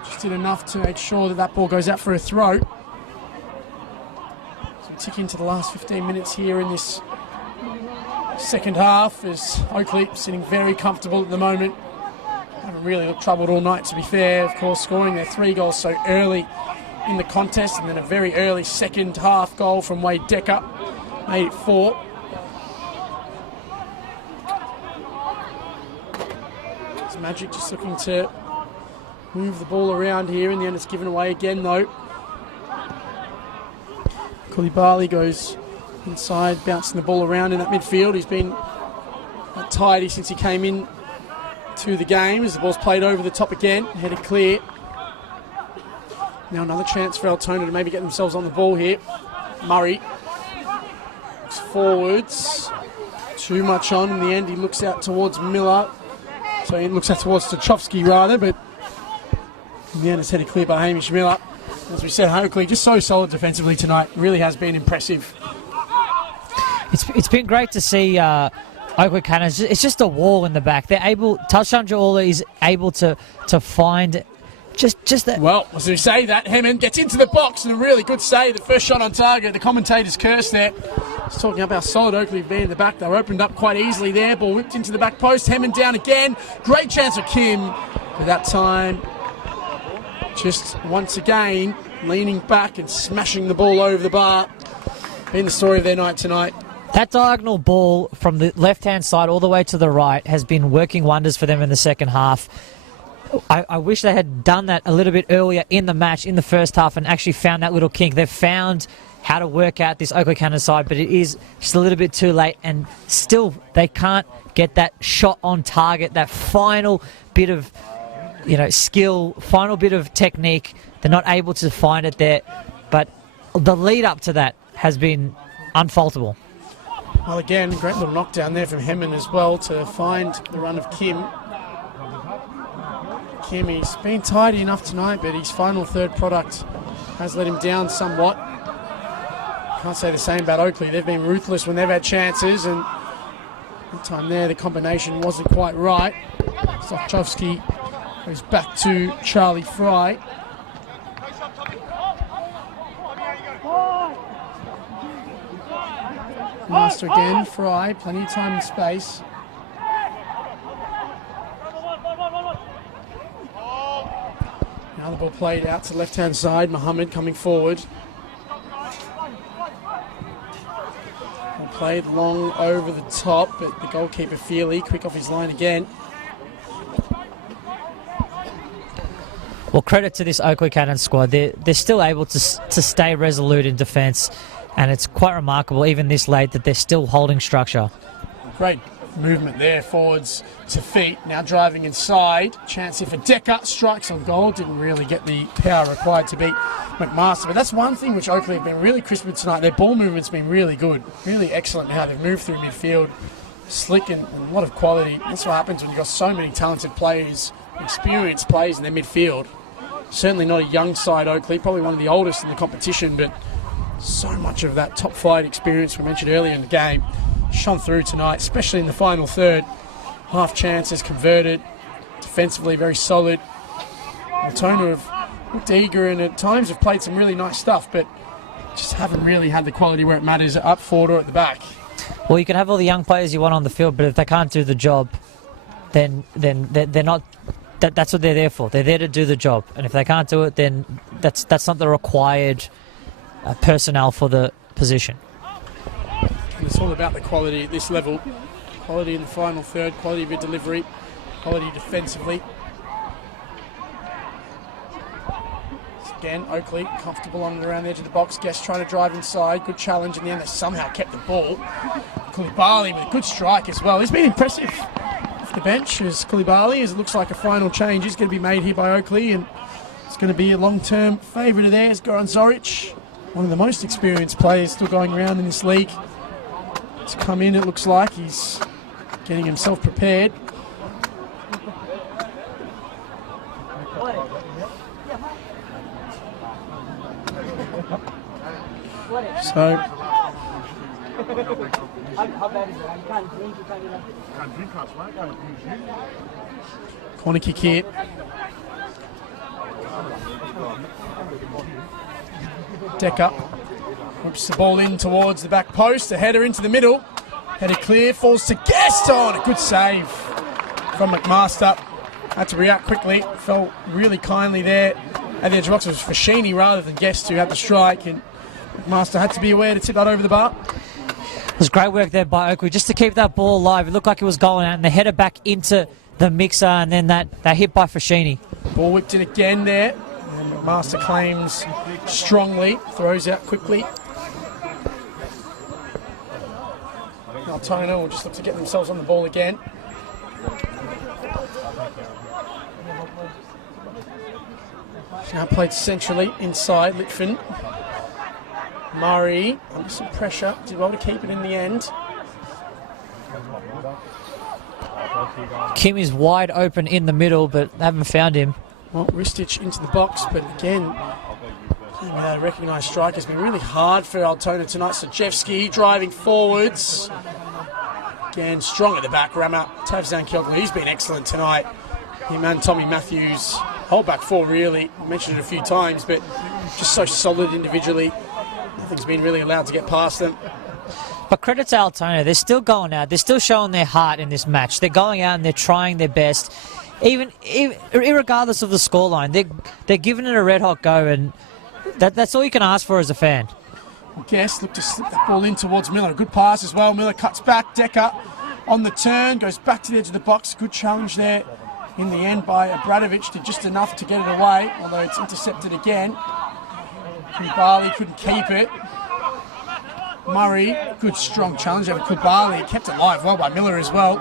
just did enough to make sure that that ball goes out for a throw. So we tick into the last 15 minutes here in this second half, as Oakleigh sitting very comfortable at the moment. Haven't really looked troubled all night, to be fair. Of course, scoring their 3 goals so early in the contest, and then a very early second half goal from Wade Decker made it 4. It's Magic just looking to move the ball around here. In the end, it's given away again, though. Koulibaly goes inside, bouncing the ball around in that midfield. He's been tidy since he came in to the game, as the ball's played over the top again, headed clear. Now another chance for Altona to maybe get themselves on the ball here. Murray looks forwards. Too much on. In the end, he looks out towards Miller. So he looks out towards Stojewski, rather, but in the end, it's headed clear by Hamish Miller. As we said, Oakleigh just so solid defensively tonight. Really has been impressive. It's been great to see Oakleigh Cannons. It's just a wall in the back. They're able. Tashan Jaola is able to find just that. Well, as we say that, Hemmond gets into the box and a really good save. The first shot on target. The commentator's curse there. He's talking about how solid Oakleigh have been in the back. They were opened up quite easily there. Ball whipped into the back post. Hemmond down again. Great chance for Kim. But that time, just once again, leaning back and smashing the ball over the bar. Been the story of their night tonight. That diagonal ball from the left-hand side all the way to the right has been working wonders for them in the second half. I wish they had done that a little bit earlier in the match, in the first half, and actually found that little kink. They've found how to work out this Oakleigh Cannons side, but it is just a little bit too late, and still they can't get that shot on target, that final bit of skill, final bit of technique. They're not able to find it there, but the lead up to that has been unfaultable. Well, again, great little knockdown there from Hemmond as well to find the run of Kim. Kim, he's been tidy enough tonight, but his final third product has let him down somewhat. Can't say the same about Oakleigh. They've been ruthless when they've had chances, and that time there the combination wasn't quite right. Stojewski goes back to Charlie Fry. Master again, Fry, plenty of time and space. Now the ball played out to the left-hand side. Mohammed coming forward. Ball played long over the top, but the goalkeeper Feely quick off his line again. Well, credit to this Oakleigh Cannons squad. They're still able to stay resolute in defence, and it's quite remarkable, even this late, that they're still holding structure. Great movement there, forwards to feet. Now driving inside. Chance here for Decker. Strikes on goal. Didn't really get the power required to beat McMaster. But that's one thing which Oakleigh have been really crisp with tonight. Their ball movement's been really good. Really excellent how they've moved through midfield. Slick and a lot of quality. That's what happens when you've got so many talented players, experienced players in their midfield. Certainly not a young side, Oakleigh. Probably one of the oldest in the competition, but so much of that top flight experience we mentioned earlier in the game shone through tonight, especially in the final third. Half chances converted, defensively very solid. Altona have looked eager and at times have played some really nice stuff, but just haven't really had the quality where it matters up forward or at the back. Well, you can have all the young players you want on the field, but if they can't do the job, then they're not. That's what they're there for. They're there to do the job, and if they can't do it, then that's not the required personnel for the position. And it's all about the quality at this level. Quality in the final third, quality of your delivery, quality defensively. Again, Oakleigh comfortable on and around the edge of the box. Guest trying to drive inside. Good challenge in the end. They somehow kept the ball. Koulibaly with a good strike as well. He's been impressive off the bench as Koulibaly, as it looks like a final change is going to be made here by Oakleigh, and it's going to be a long-term favourite of theirs, Goran Zoric, one of the most experienced players still going around in this league. To come in, it looks like he's getting himself prepared. So, corner kick here. Decker whips the ball in towards the back post. A header into the middle. Header clear, falls to Gaston. A good save from McMaster. Had to react quickly. Fell really kindly there at the edge of the box. It was Fashini rather than Guest who had the strike, and McMaster had to be aware to tip that over the bar. It was great work there by Oakleigh just to keep that ball alive. It looked like it was going out, and the header back into the mixer, and then that hit by Fashini. Ball whipped in again there. And McMaster claims strongly, throws out quickly. Altona will just look to get themselves on the ball again. Now played centrally inside Litfin. Murray under some pressure, did well to keep it in the end. Kim is wide open in the middle, but haven't found him. Well, Ristich into the box, but again, without a recognised strike, has been really hard for Altona tonight. Sajewski driving forwards. Again, strong at the back. Rama Tavzan Kyoglu, he's been excellent tonight. Him and Tommy Matthews, whole back four really. I mentioned it a few times, but just so solid individually. Nothing's been really allowed to get past them. But credit to Altona, they're still going out. They're still showing their heart in this match. They're going out and they're trying their best. Even irregardless of the scoreline, they're giving it a red-hot go, and that's all you can ask for as a fan. Guest looked to slip that ball in towards Miller. A good pass as well. Miller cuts back. Decker on the turn, goes back to the edge of the box. Good challenge there in the end by Abradovic. Did just enough to get it away, although it's intercepted again. Koulibaly couldn't keep it. Murray, good strong challenge over Koulibaly. Kept it alive well by Miller as well.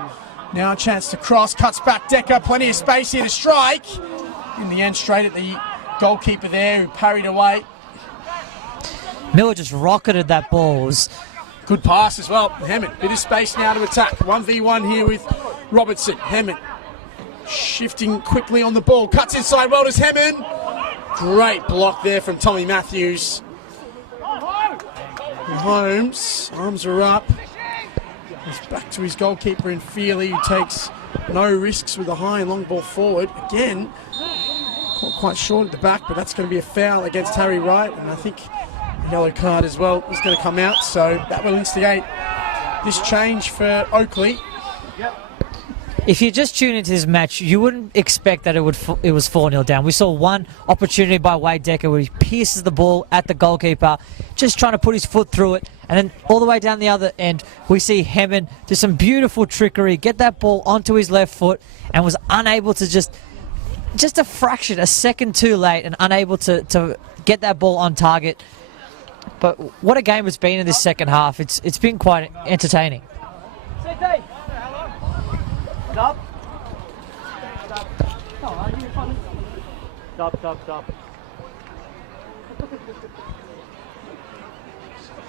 Now a chance to cross, cuts back Decker, plenty of space here to strike. In the end, straight at the goalkeeper there who parried away. Miller just rocketed that ball. Good pass as well. Hammond, bit of space now to attack. 1v1 here with Robertson. Hammond shifting quickly on the ball. Cuts inside well to Hammond. Great block there from Tommy Matthews. Holmes, arms are up. He's back to his goalkeeper in Feely, who takes no risks with a high and long ball forward. Again, caught quite short at the back, but that's going to be a foul against Harry Wright, and I think a yellow card as well is going to come out, so that will instigate this change for Oakleigh. if you just tune into this match, you wouldn't expect that it was 4-0 down. We saw one opportunity by Wade Decker where he pierces the ball at the goalkeeper, just trying to put his foot through it, and then all the way down the other end, we see Hemmen do some beautiful trickery, get that ball onto his left foot, and was unable to just a fraction, a second too late, and unable to get that ball on target. But what a game it's been in this second half. It's been quite entertaining. Stop.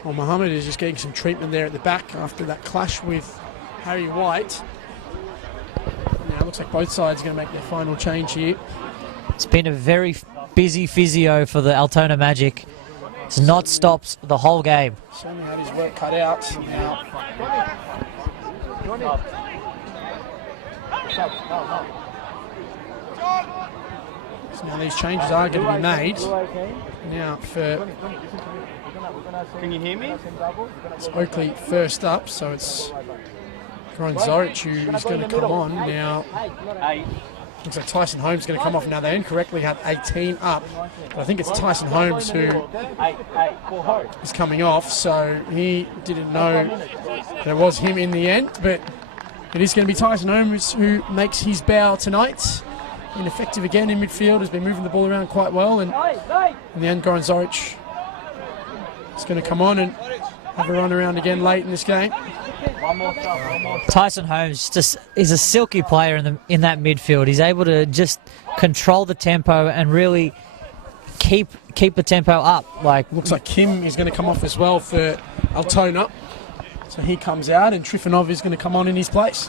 Well, Mohammed is just getting some treatment there at the back after that clash with Harry White. Now it looks like both sides are going to make their final change here. It's been a very busy physio for the Altona Magic. It's not stopped the whole game. Certainly had his work cut out. Now, so now these changes are going to be made. Now for Can you hear me? it's Oakleigh first up, so it's Zoric who is going to come on. Now looks like Tyson Holmes is going to come off. Now they incorrectly had 18 up, but I think it's Tyson Holmes who is coming off, so he didn't know that it was him in the end, but it is going to be Tyson Holmes who makes his bow tonight. Ineffective again in midfield, has been moving the ball around quite well, and in the end Zoric is going to come on and have a run around again late in this game. Tyson Holmes just is a silky player in that midfield. He's able to just control the tempo and really keep the tempo up. Looks like Kim is going to come off as well for Altona. So he comes out and Trifonov is going to come on in his place.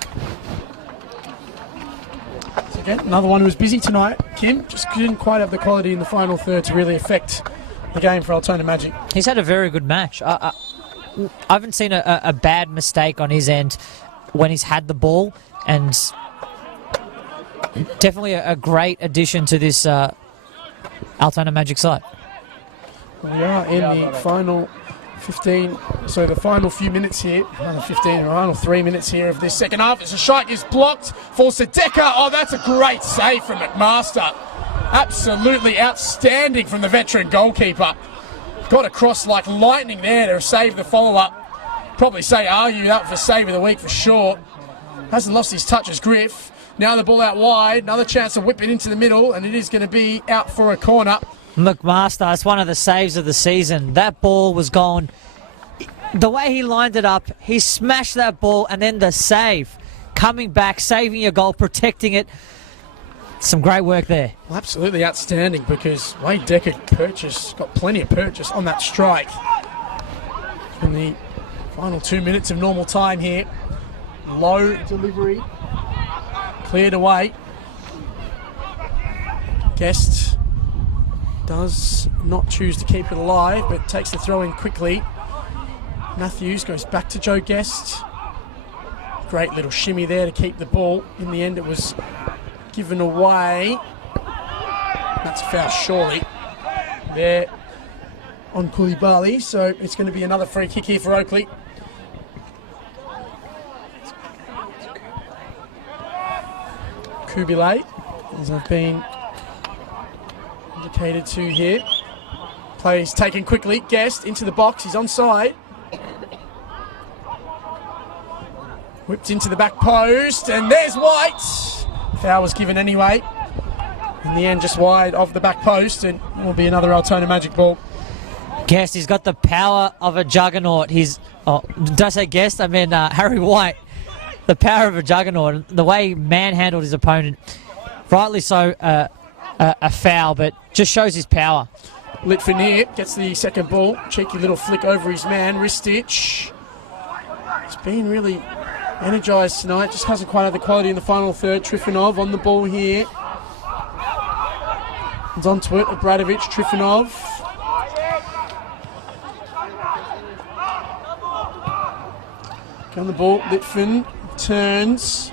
So again, another one who was busy tonight. Kim just didn't quite have the quality in the final third to really affect the game for Altona Magic. He's had a very good match. I haven't seen a bad mistake on his end when he's had the ball, and definitely a great addition to this Altona Magic side. We are in the final 15, so the final few minutes here, final 15, final 3 minutes here of this second half. As a shot is blocked for Sadeka. Oh, that's a great save from McMaster. Absolutely outstanding from the veteran goalkeeper. Got across like lightning there to save the follow-up. Probably argue that for save of the week for sure. Hasn't lost his touch as Griff. Now the ball out wide. Another chance to whip it into the middle, and it is going to be out for a corner. McMaster, that's one of the saves of the season. That ball was gone. The way he lined it up, he smashed that ball, and then the save. Coming back, saving your goal, protecting it. Some great work there. Well, absolutely outstanding, because Wade Decker got plenty of purchase on that strike. In the final 2 minutes of normal time here. Low delivery. Cleared away. Guest does not choose to keep it alive, but takes the throw in quickly. Matthews goes back to Joe Guest. Great little shimmy there to keep the ball. In the end, it was given away. That's a foul, surely. There on Koulibaly, so it's going to be another free kick here for Oakleigh. Koulibaly, as I've been indicated to here. Plays taken quickly. Guest into the box. He's onside. Whipped into the back post, and there's White. Foul was given anyway. In the end, just wide of the back post, and it will be another Altona Magic ball. Guest, he's got the power of a juggernaut. Did I say Guest? I mean Harry White. The power of a juggernaut. The way he manhandled his opponent. Rightly so, a foul, but just shows his power. Litfinier gets the second ball. Cheeky little flick over his man. Wrist stitch. He's been really energised tonight. Just hasn't quite had the quality in the final third. Trifonov on the ball here. He's onto it. Obradovic, Trifonov. On the ball. Litfin turns.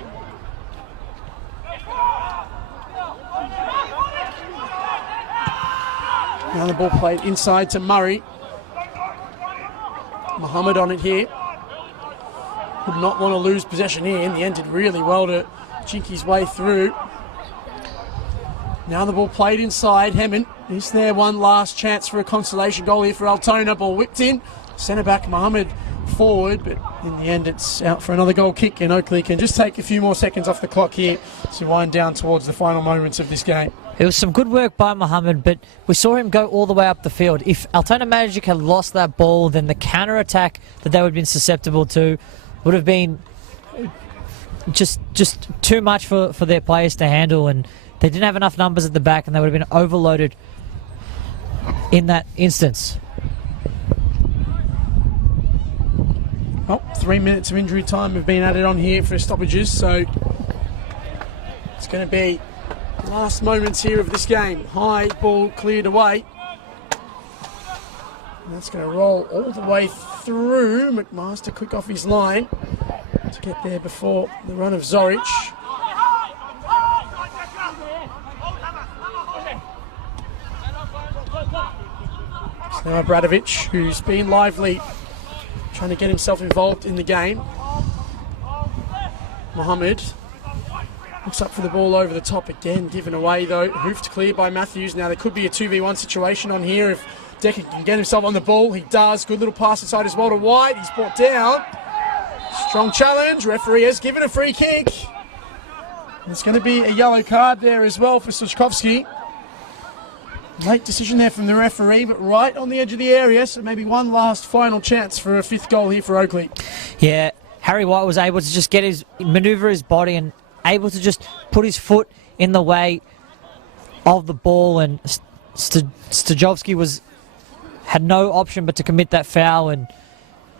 Now the ball played inside to Murray. Mohammed on it here. Would not want to lose possession here. In the end, did really well to jink his way through. Now the ball played inside. Hemmant, is there one last chance for a consolation goal here for Altona? Ball whipped in. Centre back Mohammed forward, but in the end it's out for another goal kick, and Oakleigh can just take a few more seconds off the clock here to wind down towards the final moments of this game. It was some good work by Mohammed, but we saw him go all the way up the field. If Altona Magic had lost that ball, then the counter-attack that they would have been susceptible to would have been just too much for their players to handle, and they didn't have enough numbers at the back, and they would have been overloaded in that instance. Oh, 3 minutes of injury time have been added on here for stoppages, so it's going to be last moments here of this game. High ball cleared away. And that's going to roll all the way through. McMaster quick off his line to get there before the run of Zoric. It's now Bradovic, who's been lively, trying to get himself involved in the game. Mohammed looks up for the ball over the top again, given away though. Hoofed clear by Matthews. Now there could be a 2v1 situation on here if Decker can get himself on the ball. He does. Good little pass inside as well to White. He's brought down. Strong challenge. Referee has given a free kick. There's going to be a yellow card there as well for Suchkovsky. Late decision there from the referee, but right on the edge of the area, so maybe one last final chance for a fifth goal here for Oakleigh. Yeah, Harry White was able to just manoeuvre his body and able to just put his foot in the way of the ball, and Stajovski had no option but to commit that foul, and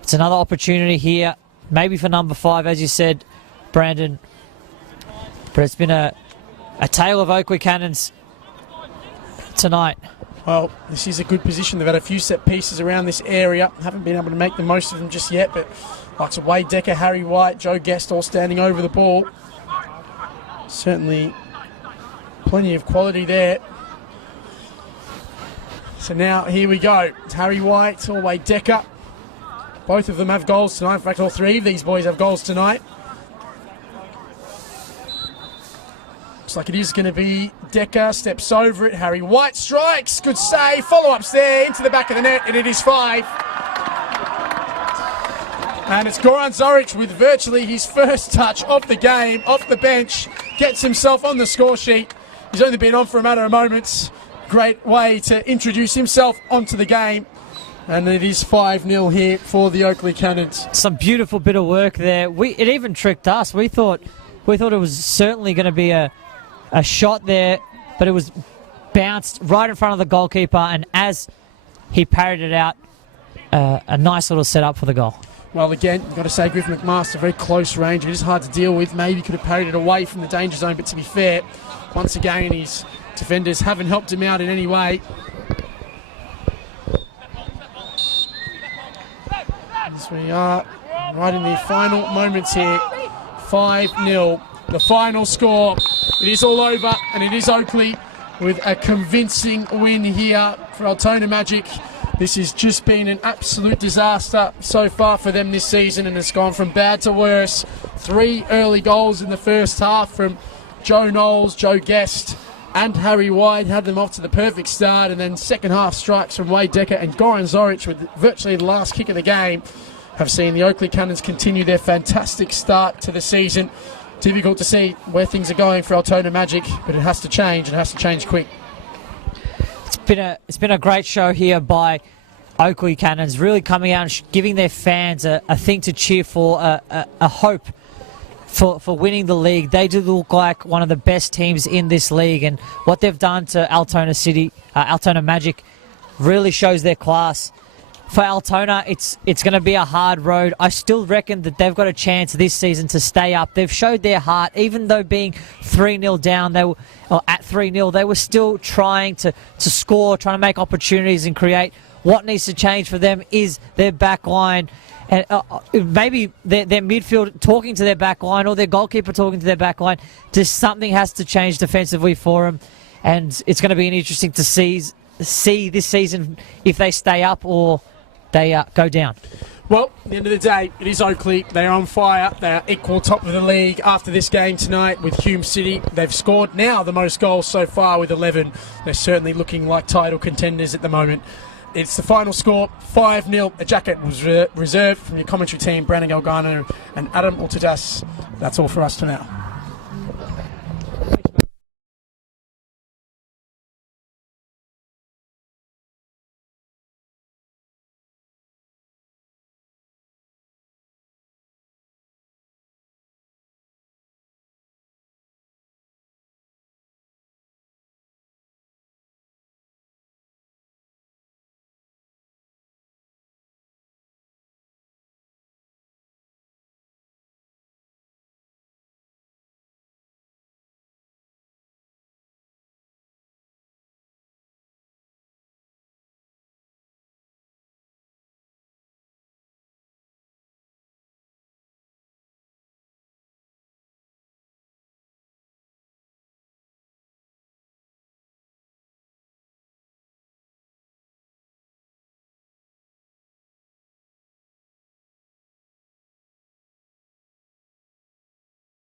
it's another opportunity here, maybe for number 5, as you said, Brandon. But it's been a tale of Oakleigh Cannons tonight. Well, this is a good position. They've had a few set pieces around this area. Haven't been able to make the most of them just yet, but likes of Wade Decker, Harry White, Joe Guest all standing over the ball. Certainly plenty of quality there. So now here we go. It's Harry White or Wade Decker. Both of them have goals tonight. In fact, all 3 of these boys have goals tonight. Looks like it is going to be Decker, steps over it. Harry White strikes. Good save. Follow-ups there into the back of the net, and it is 5. And it's Goran Zoric with virtually his first touch of the game, off the bench. Gets himself on the score sheet. He's only been on for a matter of moments. Great way to introduce himself onto the game. And it is 5-0 here for the Oakleigh Cannons. Some beautiful bit of work there. It even tricked us. We thought it was certainly going to be a shot there, but it was bounced right in front of the goalkeeper, and as he parried it out, a nice little setup for the goal. Well, again, you've got to say Griffin McMaster, very close range. It is hard to deal with. Maybe could have parried it away from the danger zone, but to be fair, once again, his defenders haven't helped him out in any way. As we are right in the final moments here, 5-0. The final score. It is all over, and it is Oakleigh with a convincing win here for Altona Magic. This has just been an absolute disaster so far for them this season, and it's gone from bad to worse. 3 early goals in the first half from Joe Knowles, Joe Guest, and Harry White had them off to the perfect start, and then second half strikes from Wade Decker and Goran Zoric with virtually the last kick of the game have seen the Oakleigh Cannons continue their fantastic start to the season. Difficult to see where things are going for Altona Magic, but it has to change, and it has to change quick. It's been a great show here by Oakleigh Cannons, really coming out and giving their fans a thing to cheer for, a hope for winning the league. They do look like one of the best teams in this league, and what they've done to Altona Magic really shows their class. For Altona, it's going to be a hard road. I still reckon that they've got a chance this season to stay up. They've showed their heart, even though being 3-0 down, at 3-0, they were still trying to score, trying to make opportunities and create. What needs to change for them is their back line, and maybe their midfield talking to their back line, or their goalkeeper talking to their back line. Just something has to change defensively for them, and it's going to be interesting to see this season if they stay up or they go down. Well, at the end of the day, it is Oakleigh. They're on fire. They are equal top of the league after this game tonight with Hume City. They've scored now the most goals so far with 11. They're certainly looking like title contenders at the moment. It's the final score, 5-0. A jacket was reserved from your commentary team, Brandon Galgano and Adam Ultadas. That's all for us for now.